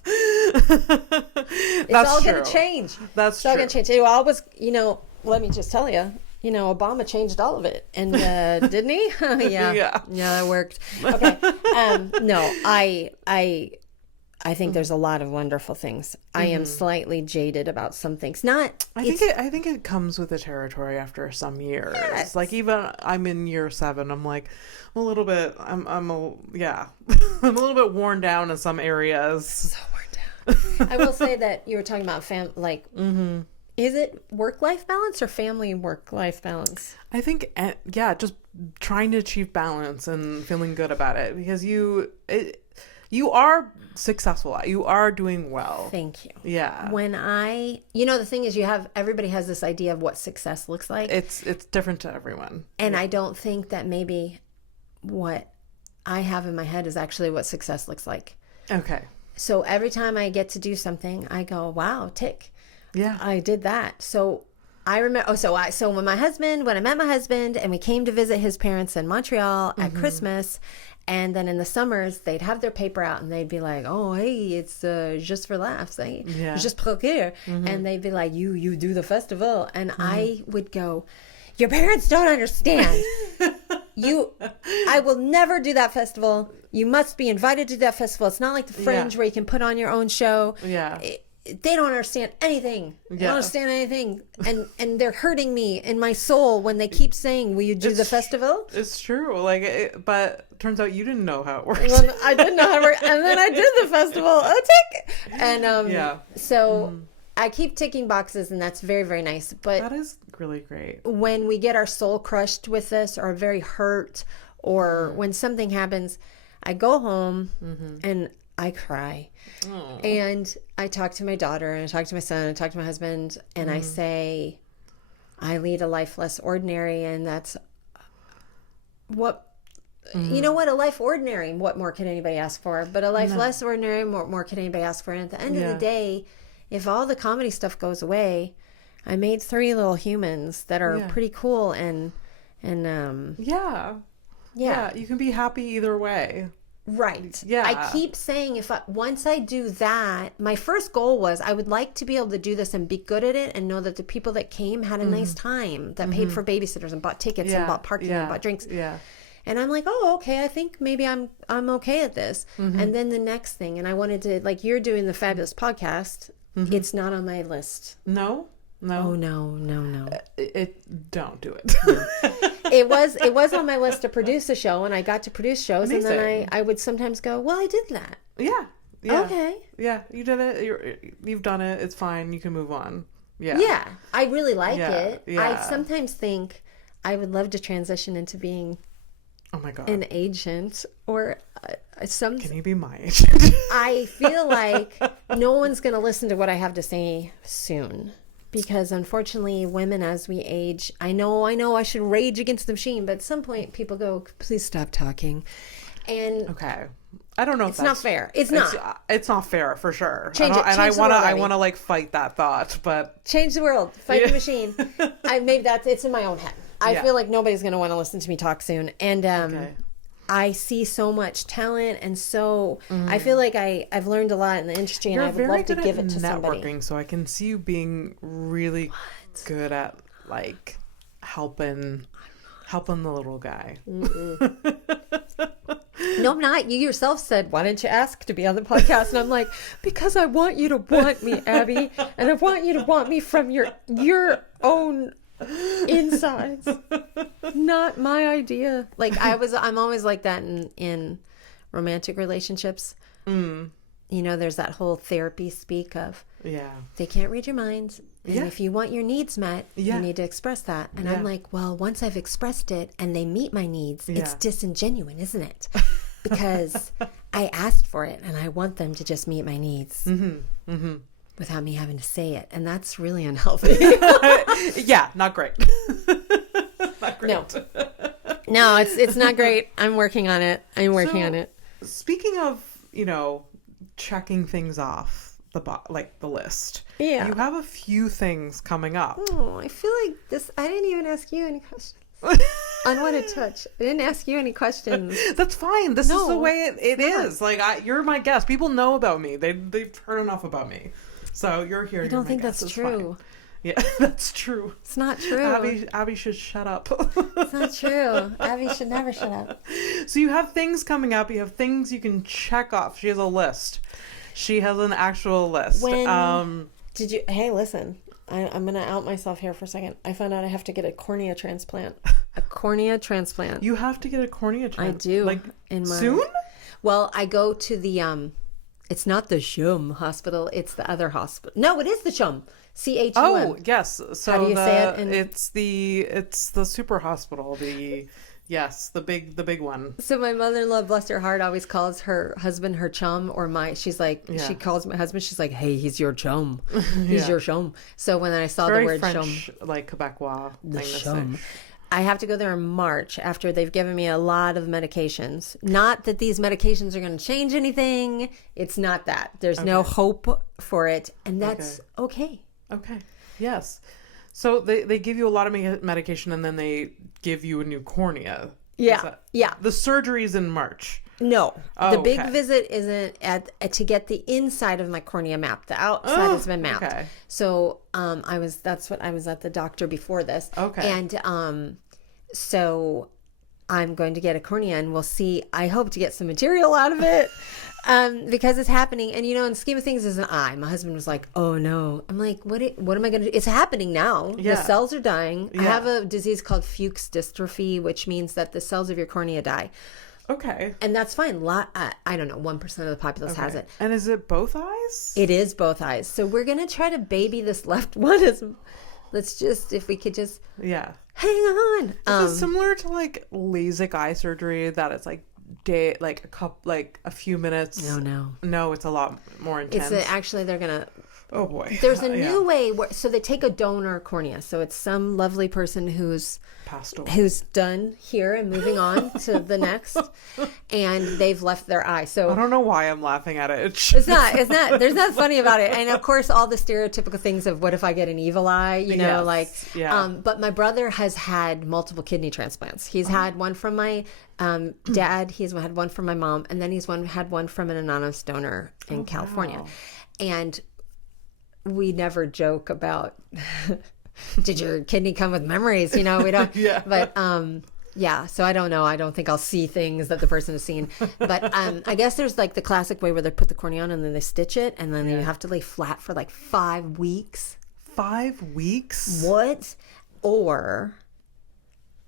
It's all going to change. That's true. It's all going to change. It always, let me just tell you, Obama changed all of it, and didn't he? Yeah, that worked. Okay, no, I think there's a lot of wonderful things. I am slightly jaded about some things. I think it comes with the territory after some years. Yes. Like, even I'm in year 7. I'm like, I'm a little bit worn down in some areas. So worn down. I will say that you were talking about is it work-life balance or family work-life balance? I think, just trying to achieve balance and feeling good about it, because you are successful. You are doing well. Thank you. Yeah. When the thing is, everybody has this idea of what success looks like. It's different to everyone. And I don't think that maybe what I have in my head is actually what success looks like. Okay. So every time I get to do something, I go, wow, tick. Yeah. I did that. So I remember, when I met my husband and we came to visit his parents in Montreal at Christmas, and then in the summers, they'd have their paper out and they'd be like, oh, hey, it's just for laughs. Just pour rire. And they'd be like, you do the festival. And I would go, your parents don't understand. I will never do that festival. You must be invited to that festival. It's not like the Fringe where you can put on your own show. Yeah. They don't understand anything. They don't understand anything. And they're hurting me in my soul when they keep saying, will you do the festival? It's true. But turns out you didn't know how it works. Well, I didn't know how to work. And then I did the festival. Tick. And so I keep ticking boxes, and that's very, very nice. But that is really great. When we get our soul crushed with this, or very hurt, or when something happens, I go home and I cry. Oh. And I talk to my daughter, and I talk to my son, and I talk to my husband, and I say, I lead a life less ordinary, and that's what, a life ordinary, what more can anybody ask for? But a life less ordinary, what more can anybody ask for? And at the end of the day, if all the comedy stuff goes away, I made 3 little humans that are pretty cool, and you can be happy either way. Right. Yeah. I keep saying once I do that, my first goal was I would like to be able to do this and be good at it and know that the people that came had a nice time, that paid for babysitters and bought tickets and bought parking and bought drinks. Yeah. And I'm like, oh, okay, I think maybe I'm okay at this. And then the next thing, and I wanted to, like, you're doing the fabulous podcast. It's not on my list. No? Oh, no. Don't do it. It was on my list to produce a show, and I got to produce shows. Amazing. And then I would sometimes go, well, I did that. Yeah. Okay. Yeah, you did it. You've done it. It's fine. You can move on. Yeah. Yeah, I really like it. Yeah. I sometimes think I would love to transition into being an agent, or Can you be my agent? I feel like no one's going to listen to what I have to say soon. Because unfortunately, women, as we age, I know I should rage against the machine, but at some point people go, please stop talking. And okay. I don't know if it's not fair. It's not. It's not fair for sure. Change it. I want to like fight that thought, but change the world. Fight the machine. It's in my own head. I feel like nobody's going to want to listen to me talk soon. And I see so much talent, and so I feel like I've learned a lot in the industry, and I would love to give it to somebody. So I can see you being really good at like helping the little guy. No, I'm not. You yourself said, why didn't you ask to be on the podcast? And I'm like, because I want you to want me, Abby, and I want you to want me from your own insides, not my idea. Like I'm always like that in romantic relationships. There's that whole therapy speak of they can't read your mind, and if you want your needs met, you need to express that. And I'm like, well, once I've expressed it and they meet my needs, it's disingenuous, isn't it? Because I asked for it, and I want them to just meet my needs. Without me having to say it, and that's really unhealthy. Not great. Not great. No, it's not great. I'm working on it. On it. Speaking of, checking things off the list. Yeah, you have a few things coming up. Oh, I feel like this. I didn't even ask you any questions. Unwanted touch. I didn't ask you any questions. That's fine. This is the way it is. Like you're my guest. People know about me. They've heard enough about me. So you're here. I don't think that's true. Yeah, that's true. It's not true. Abby should shut up. It's not true. Abby should never shut up. So you have things coming up. You have things you can check off. She has a list. She has an actual list. Hey, listen. I'm going to out myself here for a second. I found out I have to get a cornea transplant. A cornea transplant. You have to get a cornea transplant? I do. Soon? Well, I go to the, it's not the CHUM hospital. It's the other hospital. No, it is the CHUM. CHUM. Oh, yes. So how do you say it? It's the super hospital. Yes, the big one. So my mother-in-law, bless her heart, always calls her husband her chum, or she's like, she calls my husband, she's like, hey, he's your chum. He's your chum. So when I saw the word French, chum. like Quebecois. The chum. I have to go there in March after they've given me a lot of medications. Not that these medications are going to change anything. It's not that. There's no hope for it. And that's okay. Okay. Yes. So they give you a lot of medication and then they give you a new cornea. Yeah. Yeah. The surgery's in March. No. The big visit isn't to get the inside of my cornea mapped. The outside has been mapped. Okay. So I was at the doctor before this. Okay. And so I'm going to get a cornea and we'll see. I hope to get some material out of it. Because it's happening. And, in the scheme of things is an eye. My husband was like, oh, no. I'm like, what am I going to do? It's happening now. Yeah. The cells are dying. Yeah. I have a disease called Fuchs dystrophy, which means that the cells of your cornea die. Okay. And that's fine. I don't know, 1% of the populace has it. And is it both eyes? It is both eyes. So we're going to try to baby this left one. If we could just hang on. Is it similar to like LASIK eye surgery that it's like a few minutes? No, it's a lot more intense. Actually they're gonna oh boy, there's a new way so they take a donor cornea, so it's some lovely person who's passed away, who's done here and moving on to the next, and they've left their eye. So I don't know why I'm laughing at it. It's not there's nothing funny about it. And of course all the stereotypical things of what if I get an evil eye, but my brother has had multiple kidney transplants. He's had one from my dad, he's had one from my mom, and then he's had one from an anonymous donor in California. Wow. And we never joke about did your kidney come with memories? We don't. But so I don't know. I don't think I'll see things that the person has seen. But I guess there's like the classic way where they put the cornea on and then they stitch it, and then you have to lay flat for like 5 weeks. 5 weeks? What? Or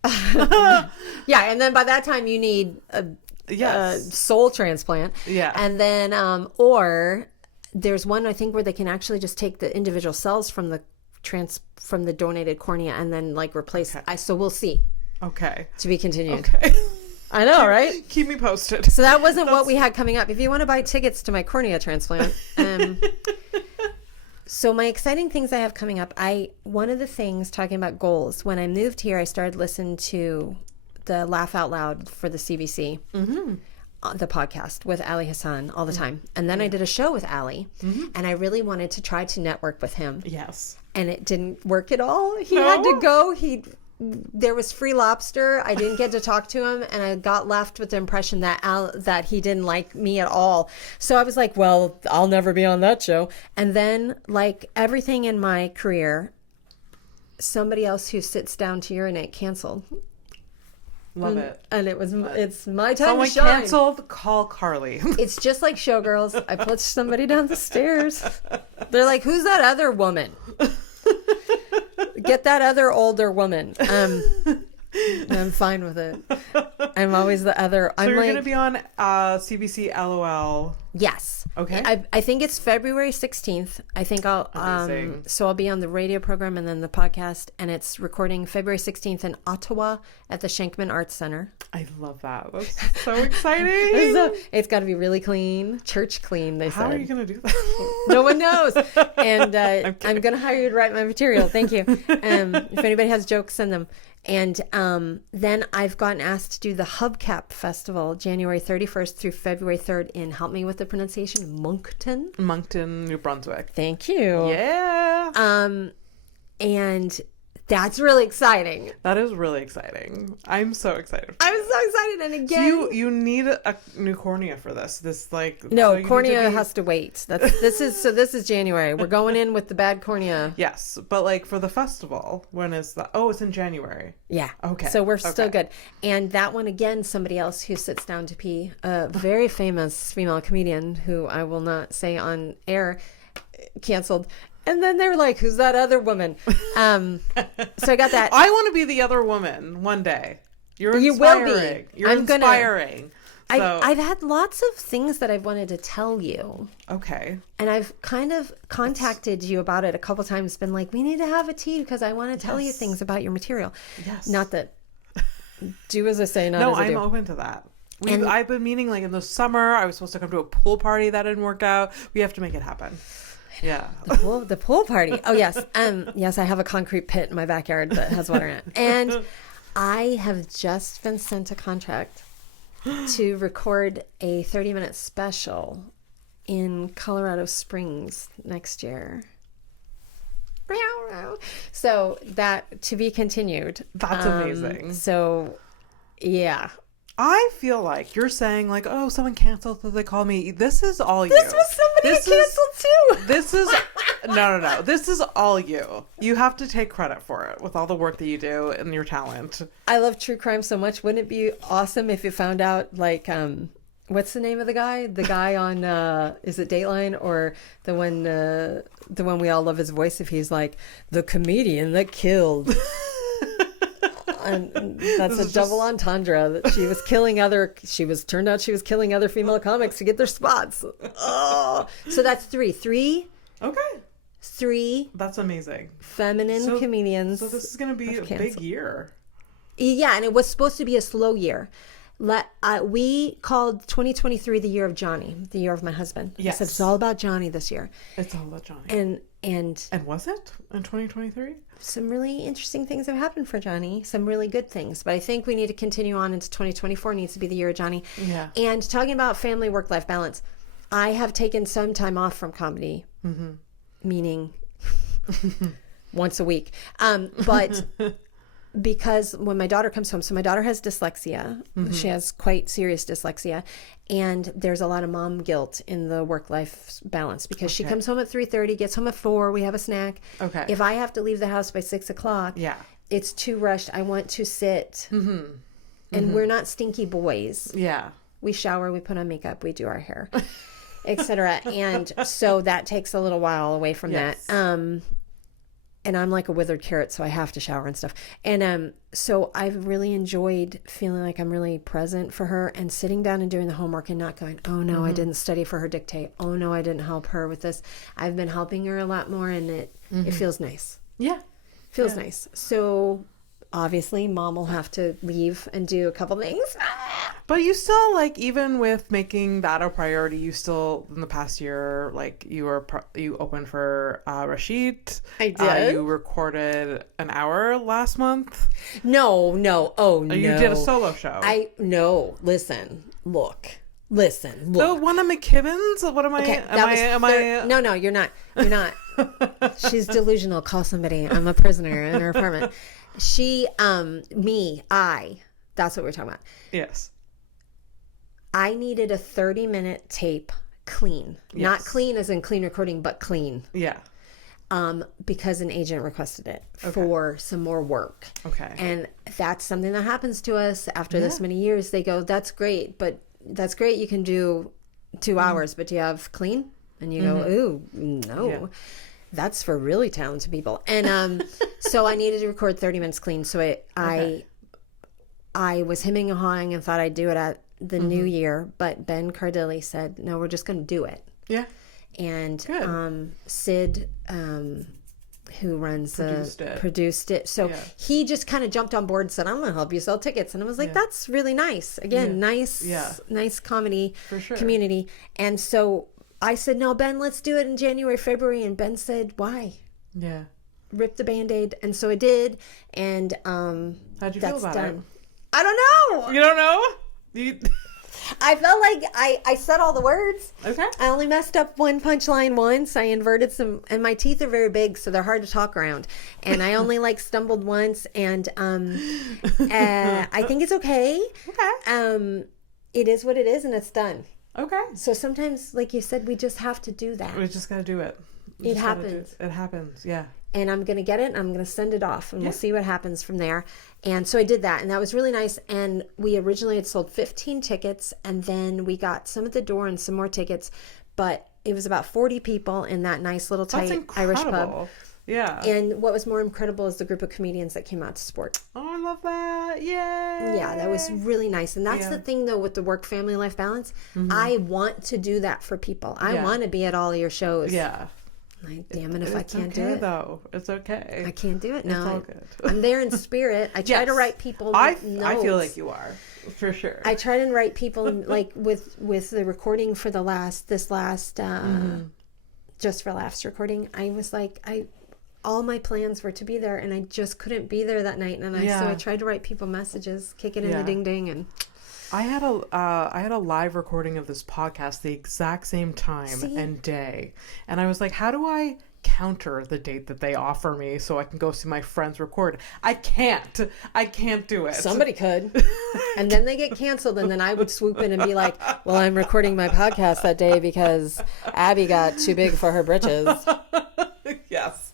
and then by that time you need a soul transplant. Yeah. And then or there's one I think where they can actually just take the individual cells from the donated cornea and then like replace. So we'll see. Okay. To be continued. Okay. I know, right? Keep me posted. So that wasn't what we had coming up. If you want to buy tickets to my cornea transplant, so my exciting things I have coming up, one of the things talking about goals, when I moved here, I started listening to the Laugh Out Loud for the CBC, the podcast with Ali Hassan all the time. And then I did a show with Ali, and I really wanted to try to network with him. Yes. And it didn't work at all. He had to go. There was free lobster. I didn't get to talk to him, and I got left with the impression that he didn't like me at all. So I was like, well, I'll never be on that show. And then, like everything in my career, somebody else who sits down to urinate canceled. Love it. And it's my time to shine. Canceled, call Carly. It's just like Showgirls. I put somebody down the stairs. They're like, who's that other woman? Get that other older woman. I'm fine with it. I'm always the other. So you're going to be on CBC LOL. Yes. Okay. I think it's February 16th. I think I'll so I'll be on the radio program and then the podcast, and it's recording February 16th in Ottawa at the Shankman Arts Center. I love that. That's so exciting. It's got to be really clean, church clean, they said. How are you going to do that? No one knows. And I'm going to hire you to write my material. Thank you. If anybody has jokes, send them. And then I've gotten asked to do the Hubcap Festival January 31st through February 3rd in, help me with the pronunciation, Moncton, New Brunswick. Thank you. Yeah. And That's really exciting. That is really exciting. I'm so excited. I'm so excited. And again, so you need a new cornea for this. No, so cornea has to wait. This is January. We're going in with the bad cornea. Yes, but like for the festival, when is that? Oh, it's in January. Yeah. Okay. So we're still good. And that one again, somebody else who sits down to pee, a very famous female comedian who I will not say on air, canceled. And then they were like, who's that other woman? So I got that. I want to be the other woman one day. You're inspiring. You will be. You're inspiring. I've had lots of things that I've wanted to tell you. Okay. And I've kind of contacted you about it a couple times, been like, we need to have a tea because I want to tell you things about your material. Yes. Not that, do as I say, not as I do. No, I'm open to that. I've been meaning like in the summer, I was supposed to come to a pool party that didn't work out. We have to make it happen. Yeah. The pool party. Oh, yes. Yes, I have a concrete pit in my backyard that has water in it. And I have just been sent a contract to record a 30-minute special in Colorado Springs next year. So that to be continued. That's amazing. So, yeah. I feel like you're saying like, oh, someone canceled, so they call me. This is all you. This was somebody who canceled too. This is no. This is all you. You have to take credit for it with all the work that you do and your talent. I love true crime so much. Wouldn't it be awesome if you found out like what's the name of the guy? The guy on is it Dateline or the one we all love his voice? If he's like the comedian that killed. And that's a double entendre that she was killing turned out she was killing other female comics to get their spots. Oh, so that's three. Okay. 3. That's amazing. Feminine comedians. So this is going to be a big year. Yeah, and it was supposed to be a slow year. We called 2023 the year of Johnny, the year of my husband. Yes. I said it's all about Johnny this year. It's all about Johnny. And was it in 2023? Some really interesting things have happened for Johnny. Some really good things. But I think we need to continue on into 2024. Needs to be the year of Johnny. Yeah. And talking about family work-life balance, I have taken some time off from comedy, meaning once a week. But because when my daughter comes home, so my daughter has dyslexia. She has quite serious dyslexia. And there's a lot of mom guilt in the work-life balance because she comes home at 3:30, gets home at 4, we have a snack. Okay. If I have to leave the house by 6 o'clock, it's too rushed. I want to sit. And we're not stinky boys. Yeah. We shower, we put on makeup, we do our hair, etc. And so that takes a little while away from that. And I'm like a withered carrot, so I have to shower and stuff. And so I've really enjoyed feeling like I'm really present for her and sitting down and doing the homework and not going, oh no, I didn't study for her dictate. Oh no, I didn't help her with this. I've been helping her a lot more, and it feels nice. Yeah. Feels nice. So obviously mom will have to leave and do a couple things. But you still, like, even with making that a priority, you still, in the past year, like, you opened for Rashid. I did. You recorded an hour last month. No. Oh, no. You did a solo show. Listen. The one of McKibben's? What am I? Okay, No, you're not. You're not. She's delusional. Call somebody. I'm a prisoner in her apartment. That's what we're talking about. Yes. I needed a 30-minute tape clean. Yes. Not clean as in clean recording, but clean. Yeah. Because an agent requested it for some more work. Okay. And that's something that happens to us after this many years. They go, that's great, you can do 2 hours, but do you have clean? And you go, ooh, no. Yeah. That's for really talented people. And so I needed to record 30 minutes clean. So I was hemming and hawing and thought I'd do it at the new year, but Ben Cardilli said, no, we're just going to do it. Yeah. And Sid, who runs produced it. So he just kind of jumped on board and said, I'm going to help you sell tickets. And I was like, that's really nice. Again, nice comedy community. And so I said, no, Ben, let's do it in January, February. And Ben said, why? Yeah. Rip the Band-Aid. And so I did. And how'd you feel about it? I don't know. You don't know? I felt like I said all the words. Okay. I only messed up one punchline once. I inverted some, and my teeth are very big, so they're hard to talk around. And I only like stumbled once, and I think it's okay. Okay. It is what it is, and it's done. Okay. So sometimes, like you said, we just have to do that. We just got to do it. It happens. It happens, yeah. And I'm going to get it, and I'm going to send it off, and we'll see what happens from there. And so I did that, and that was really nice. And we originally had sold 15 tickets, and then we got some at the door and some more tickets. But it was about 40 people in that nice little tight Irish pub. Yeah. And what was more incredible is the group of comedians that came out to support. Oh, I love that. Yay. Yeah, that was really nice. And that's the thing, though, with the work-family life balance. I want to do that for people. I want to be at all your shows. Yeah. Damn it if I can't do it. Though. It's okay. I can't do it. No, it's all good. I'm there in spirit. I try to write people I notes. feel like you are, for sure. I try to write people like with the recording for this last Just for Laughs recording. I was like, all my plans were to be there, and I just couldn't be there that night. And so I tried to write people messages, kick it in the ding ding, and. I had a live recording of this podcast the exact same time and day, and I was like, how do I counter the date that they offer me so I can go see my friends record? I can't do it. Somebody could. And then they get canceled, and then I would swoop in and be like, well, I'm recording my podcast that day because Abby got too big for her britches. Yes.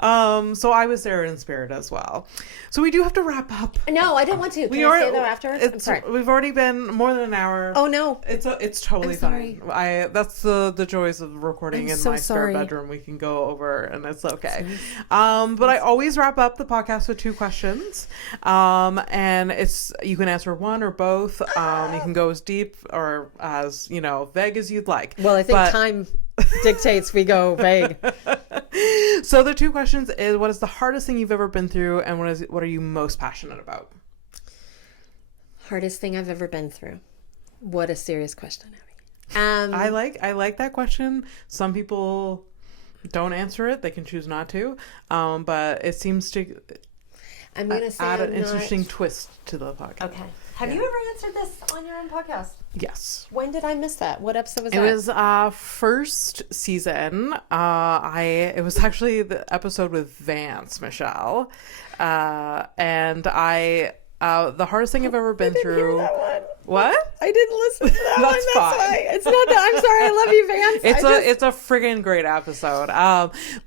So I was there in spirit as well. So we do have to wrap up. No, I don't want to. Can I stay there afterwards? I'm sorry. We've already been more than an hour. Oh no. It's totally fine. That's the joys of recording in my spare bedroom. We can go over and it's okay. But I always wrap up the podcast with 2 questions. And you can answer one or both. You can go as deep or as, vague as you'd like. Well, I think time dictates we go vague. So the 2 questions is, what is the hardest thing you've ever been through, and what are you most passionate about? Hardest thing I've ever been through. What a serious question, Abby. I like that question. Some people don't answer it; they can choose not to. But it seems to add an interesting twist to the podcast. Okay. Have you ever answered this on your own podcast? Yes. When did I miss that? What episode was that? It was first season. It was actually the episode with Vance, Michelle. And the hardest thing I've ever been through. Hear that one. What? I didn't listen to that That's one. fine. Why. It's not that. I'm sorry. I love you, Vance. It's a friggin' great episode.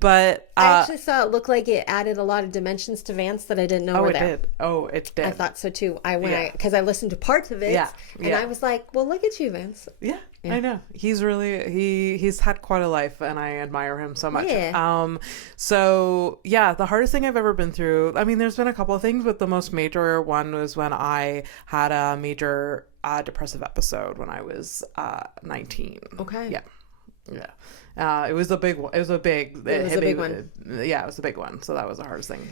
But I actually saw it look like it added a lot of dimensions to Vance that I didn't know were there. It did. I thought so too. Because I listened to parts of it, and I was like, "Well, look at you, Vance." Yeah. I know. He's really he's had quite a life, and I admire him so much. Yeah. So yeah, the hardest thing I've ever been through. I mean, there's been a couple of things, but the most major one was when I had a major depressive episode when I was 19. Okay. Yeah. It was a big one. It was a big one. Yeah, it was a big one. So that was the hardest thing.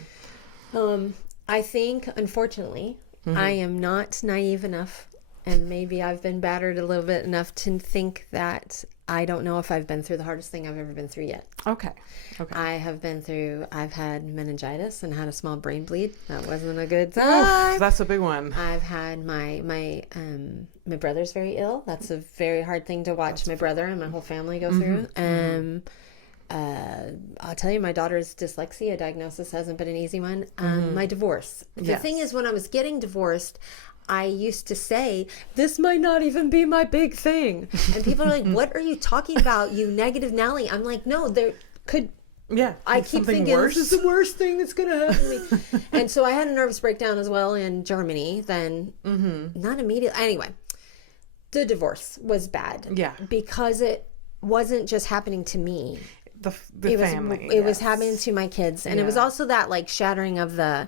I think, unfortunately, I am not naive enough. And maybe I've been battered a little bit enough to think that I don't know if I've been through the hardest thing I've ever been through yet. Okay. I've had meningitis and had a small brain bleed. That wasn't a good time. Oof, that's a big one. I've had my brother's very ill. That's a very hard thing to watch my brother and my whole family go through. I'll tell you, my daughter's dyslexia diagnosis hasn't been an easy one. My divorce. The thing is, when I was getting divorced, I used to say, this might not even be my big thing. And people are like, what are you talking about, you negative Nelly? I'm like, no, there could... Yeah. I keep thinking, worse? this is the worst thing that's going to happen to me. And so I had a nervous breakdown as well in Germany. Then, not immediately. Anyway, the divorce was bad. Yeah. Because it wasn't just happening to me. The family. It was happening to my kids. And it was also that like shattering of the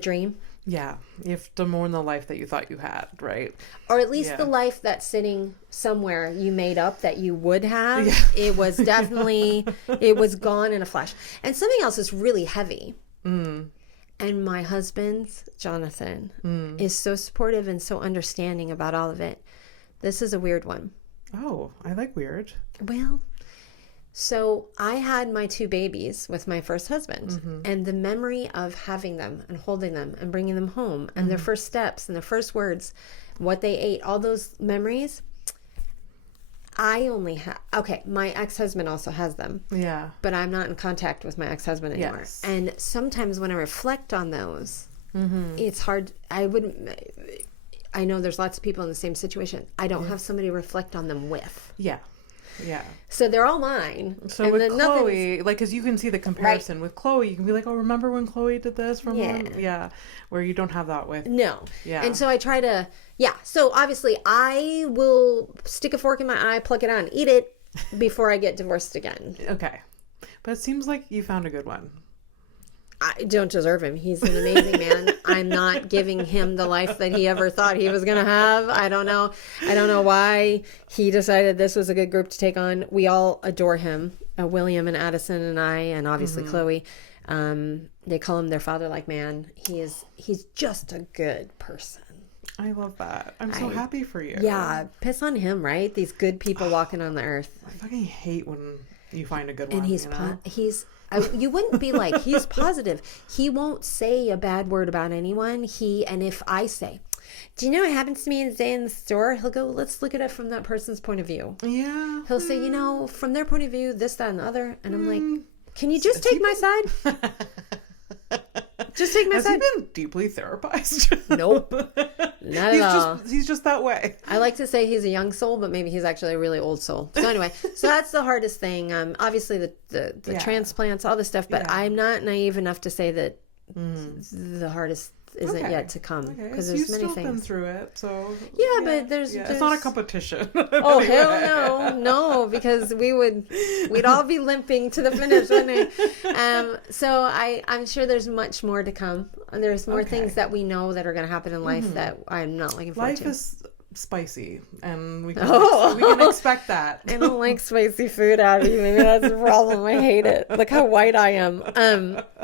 dream. Yeah, you have to mourn the life that you thought you had, right? Or at least the life that's sitting somewhere you made up that you would have. Yeah. It was definitely, it was gone in a flash. And something else is really heavy. And my husband, Jonathan, is so supportive and so understanding about all of it. This is a weird one. Oh, I like weird. Well, So I had my 2 babies with my first husband, and the memory of having them and holding them and bringing them home and their first steps and their first words, what they ate, all those memories, I only have, okay, my ex-husband also has them. Yeah. But I'm not in contact with my ex-husband anymore. Yes. And sometimes when I reflect on those, it's hard. I know there's lots of people in the same situation. I don't have somebody to reflect on them with. Yeah. Yeah. So they're all mine. So and with Chloe, like, because you can see the comparison. Right. With Chloe, you can be like, oh, remember when Chloe did this from Yeah. where you don't have that with. No. Yeah. And so I try to, so obviously I will stick a fork in my eye, pluck it out and eat it before I get divorced again. Okay. But it seems like you found a good one. I don't deserve him. He's an amazing man. I'm not giving him the life that he ever thought he was going to have. I don't know why he decided this was a good group to take on. We all adore him. William and Addison and I, and obviously Chloe. They call him their father-like man. He's just a good person. I love that. I'm so happy for you. Yeah. Piss on him, right? These good people walking on the earth. I fucking hate when you find a good one. And you wouldn't be like, he's positive. He won't say a bad word about anyone. And if I say, do you know what happens to me today in the store? He'll go, let's look at it from that person's point of view. Yeah. He'll say, from their point of view, this, that, and the other. And I'm like, can you just take my side? Just take my side. Has he been deeply therapized? Nope. Not at all. He's just that way. I like to say he's a young soul, but maybe he's actually a really old soul. So anyway, that's the hardest thing. Obviously the transplants, all this stuff, but I'm not naive enough to say that the hardest isn't yet to come, because there's many things. You've still been through it, so but there's it's not a competition. Oh anyway. Hell no, because we'd all be limping to the finish, wouldn't we? So I'm sure there's much more to come. There's more things that we know that are going to happen in life that I'm not looking forward to. Life is spicy, and we can expect that. I don't like spicy food, Abby. Maybe that's the problem. I hate it. Look how white I am.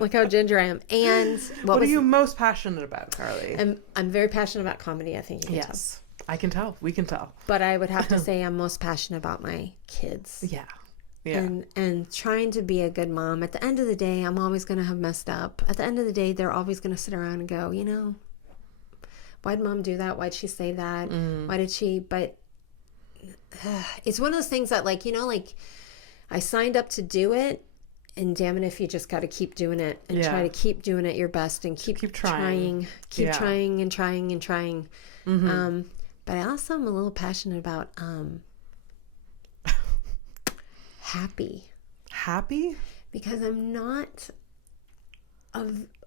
Look how ginger I am. And what are you most passionate about, Carly? I'm very passionate about comedy. I think you can tell. I can tell. We can tell. But I would have to say I'm most passionate about my kids. Yeah. And trying to be a good mom. At the end of the day, I'm always going to have messed up. At the end of the day, they're always going to sit around and go, why'd mom do that? Why'd she say that? Why did she? But it's one of those things that, like I signed up to do it, and damn it if you just got to keep doing it and try to keep doing it your best and keep trying. Keep trying and trying and trying. But I also am a little passionate about happy. Happy? Because I'm not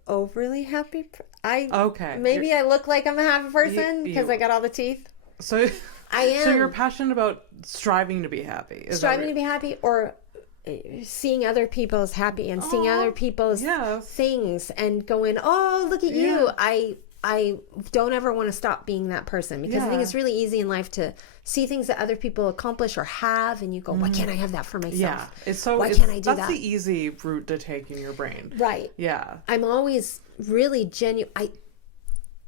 overly happy. Maybe I look like I'm a happy person because I got all the teeth. So I am. So you're passionate about striving to be happy. Striving to be happy, or seeing other people as happy and seeing other people's things and going, oh, look at you. I don't ever want to stop being that person, because I think it's really easy in life to see things that other people accomplish or have, and you go, why can't I have that for myself? Yeah. Why can't I do that? That's the easy route to take in your brain. Right. Yeah. I'm always really genuine.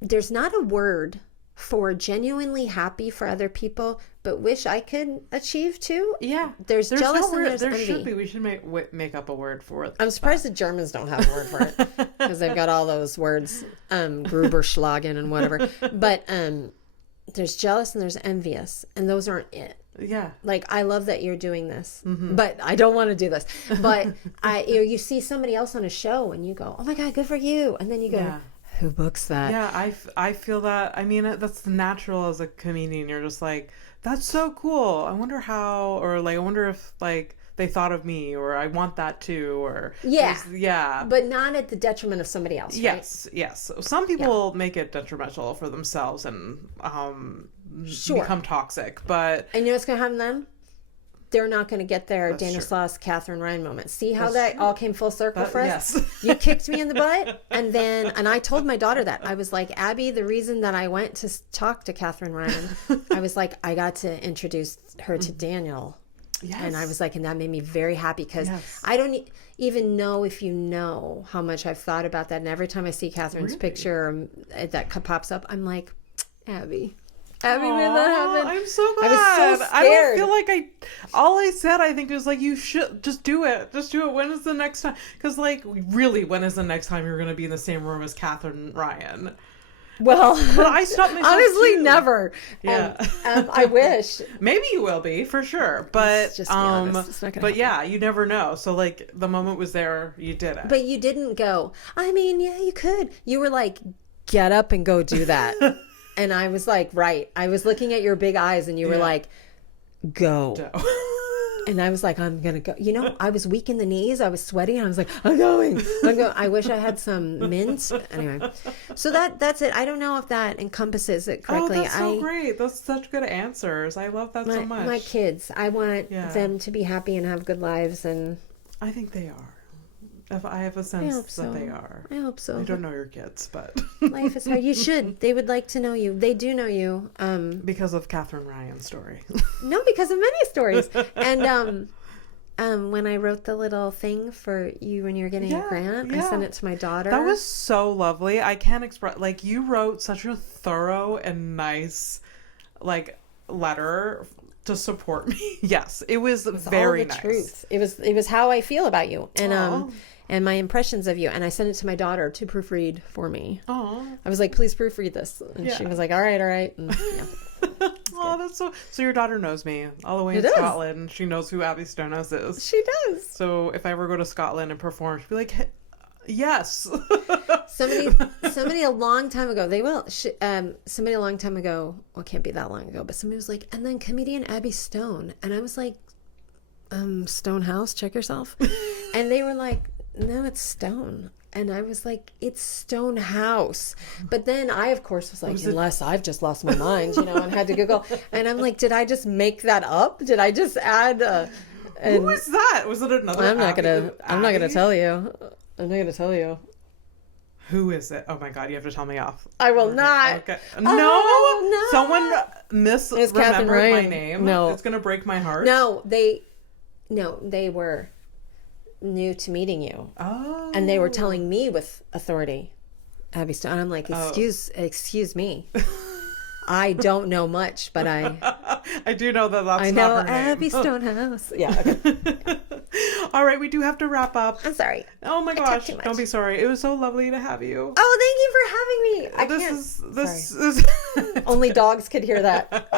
There's not a word for genuinely happy for other people, but wish I could achieve too. Yeah. There's jealous and there's there envy. Should be. We should make up a word for it. I'm surprised the Germans don't have a word for it, because they've got all those words, Gruberschlagen and whatever. But there's jealous and there's envious, and those aren't it. Yeah. Like, I love that you're doing this, but I don't want to do this. But you see somebody else on a show and you go, oh my God, good for you. And then you go, who books that? Yeah, I feel that. I mean, that's natural as a comedian. You're just like, that's so cool. I wonder how, or like, I wonder if like they thought of me, or I want that too, or but not at the detriment of somebody else. Yes, right? Yes. Some people make it detrimental for themselves and become toxic. But and you know what's gonna happen then? They're not going to get their Daniel Sloss, Catherine Ryan moment. See how that all came full circle for us? Yes. You kicked me in the butt. And I told my daughter that. I was like, Abby, the reason that I went to talk to Catherine Ryan, I was like, I got to introduce her to Daniel. Yes. And I was like, and that made me very happy, because I don't even know if you know how much I've thought about that. And every time I see Catherine's picture that pops up, I'm like, Abby made that happen. I'm so glad. I was so scared. I don't feel like all I said, I think, was like, you should just do it. Just do it. When is the next time? Because, like, really, when is the next time you're going to be in the same room as Catherine Ryan? Well, but I stopped myself honestly, too. never. Yeah. I wish. Maybe you will be, for sure. But, just be honest. It's not gonna happen. Yeah, you never know. So, like, the moment was there, you did it. But you didn't go, I mean, yeah, you could. You were like, get up and go do that. And I was like, right. I was looking at your big eyes and you were like, go. And I was like, I'm going to go. You know, I was weak in the knees. I was sweaty. And I was like, I'm going. I wish I had some mint. Anyway. So that's it. I don't know if that encompasses it correctly. Oh, that's so great. That's such good answers. I love that so much. My kids. I want them to be happy and have good lives. And I think they are. If I have a sense that they are. I hope so. I don't know your kids, but life is hard. You should. They would like to know you. They do know you. Because of Catherine Ryan's story. No, because of many stories. And when I wrote the little thing for you when you were getting a grant, I sent it to my daughter. That was so lovely. I can't express, like, you wrote such a thorough and nice, like, letter to support me. Yes, it was very nice. Truth. It was how I feel about you. And and my impressions of you. And I sent it to my daughter to proofread for me. Oh, I was like, please proofread this. And she was like, all right. And, oh, that's so your daughter knows me all the way in Scotland. She knows who Abby Stonehouse is. She does. So if I ever go to Scotland and perform, she'll be like, hey, yes. somebody a long time ago, somebody a long time ago, well, it can't be that long ago, but somebody was like, and then comedian Abby Stone. And I was like, Stonehouse, check yourself. And they were like, no, it's Stone. And I was like, it's Stonehouse. But then I, of course, was like, unless I've just lost my mind, and had to Google. And I'm like, did I just make that up? Did I just add who was that? Was it another I'm not gonna tell you. I'm not gonna tell you. Who is it? Oh my God, you have to tell me off. I will not. Okay. No. Someone misremembered my name. No. It's gonna break my heart. No, they were new to meeting you. Oh. And they were telling me with authority, Abby Stone. And I'm like, excuse me. I don't know much, but I do know that that's I know not her name. Abby Stonehouse. Yeah. Okay. All right, we do have to wrap up. I'm sorry. Oh my gosh, don't be sorry. It was so lovely to have you. Oh, thank you for having me. This is only dogs could hear that.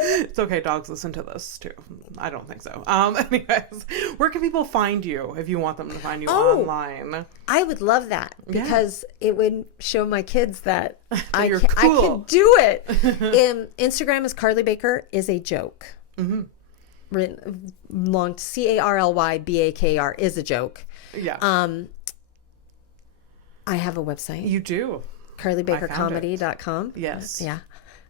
It's okay, dogs listen to this too. I don't think so. Anyways, where can people find you if you want them to find you online? I would love that because it would show my kids that I can do it. Instagram is Carly Baker is a joke. Mm-hmm. Written long Carlybakr is a joke. Yeah. I have a website. You do. CarlyBakerComedy.com. Yes. Yeah.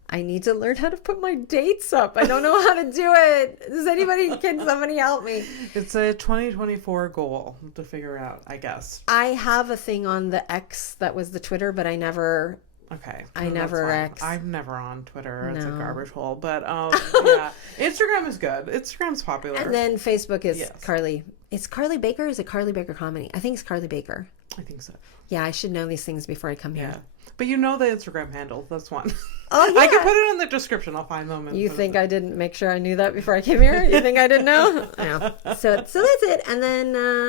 I need to learn how to put my dates up. I don't know how to do it. Can somebody help me? It's a 2024 goal to figure out, I guess. I have a thing on the X that was the Twitter, but I never... Okay. I never X. I'm never on Twitter. It's a garbage hole. But yeah. Instagram is good. Instagram's popular. And then Facebook is Carly. It's Carly Baker? Is it Carly Baker Comedy? I think it's Carly Baker. I think so. Yeah, I should know these things before I come here. Yeah. But you know the Instagram handle. That's one. Oh, yeah. I can put it in the description. I'll find them. You think I didn't make sure I knew that before I came here? You think I didn't know? Yeah. So that's it. And then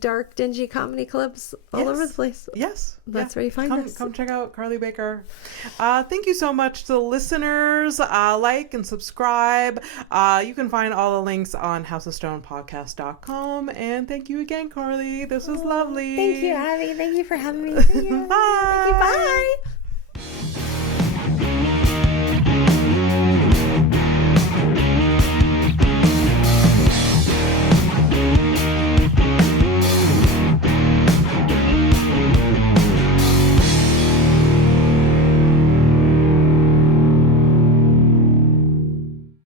dark, dingy comedy clubs all over the place. Yes. That's where you find us. Come check out Carly Baker. Thank you so much to the listeners. Like and subscribe. You can find all the links on houseofstonepodcast.com. And thank you again, Carly. This was lovely. Thank you, Abby. Thank you for having me. Bye. Thank you. Bye.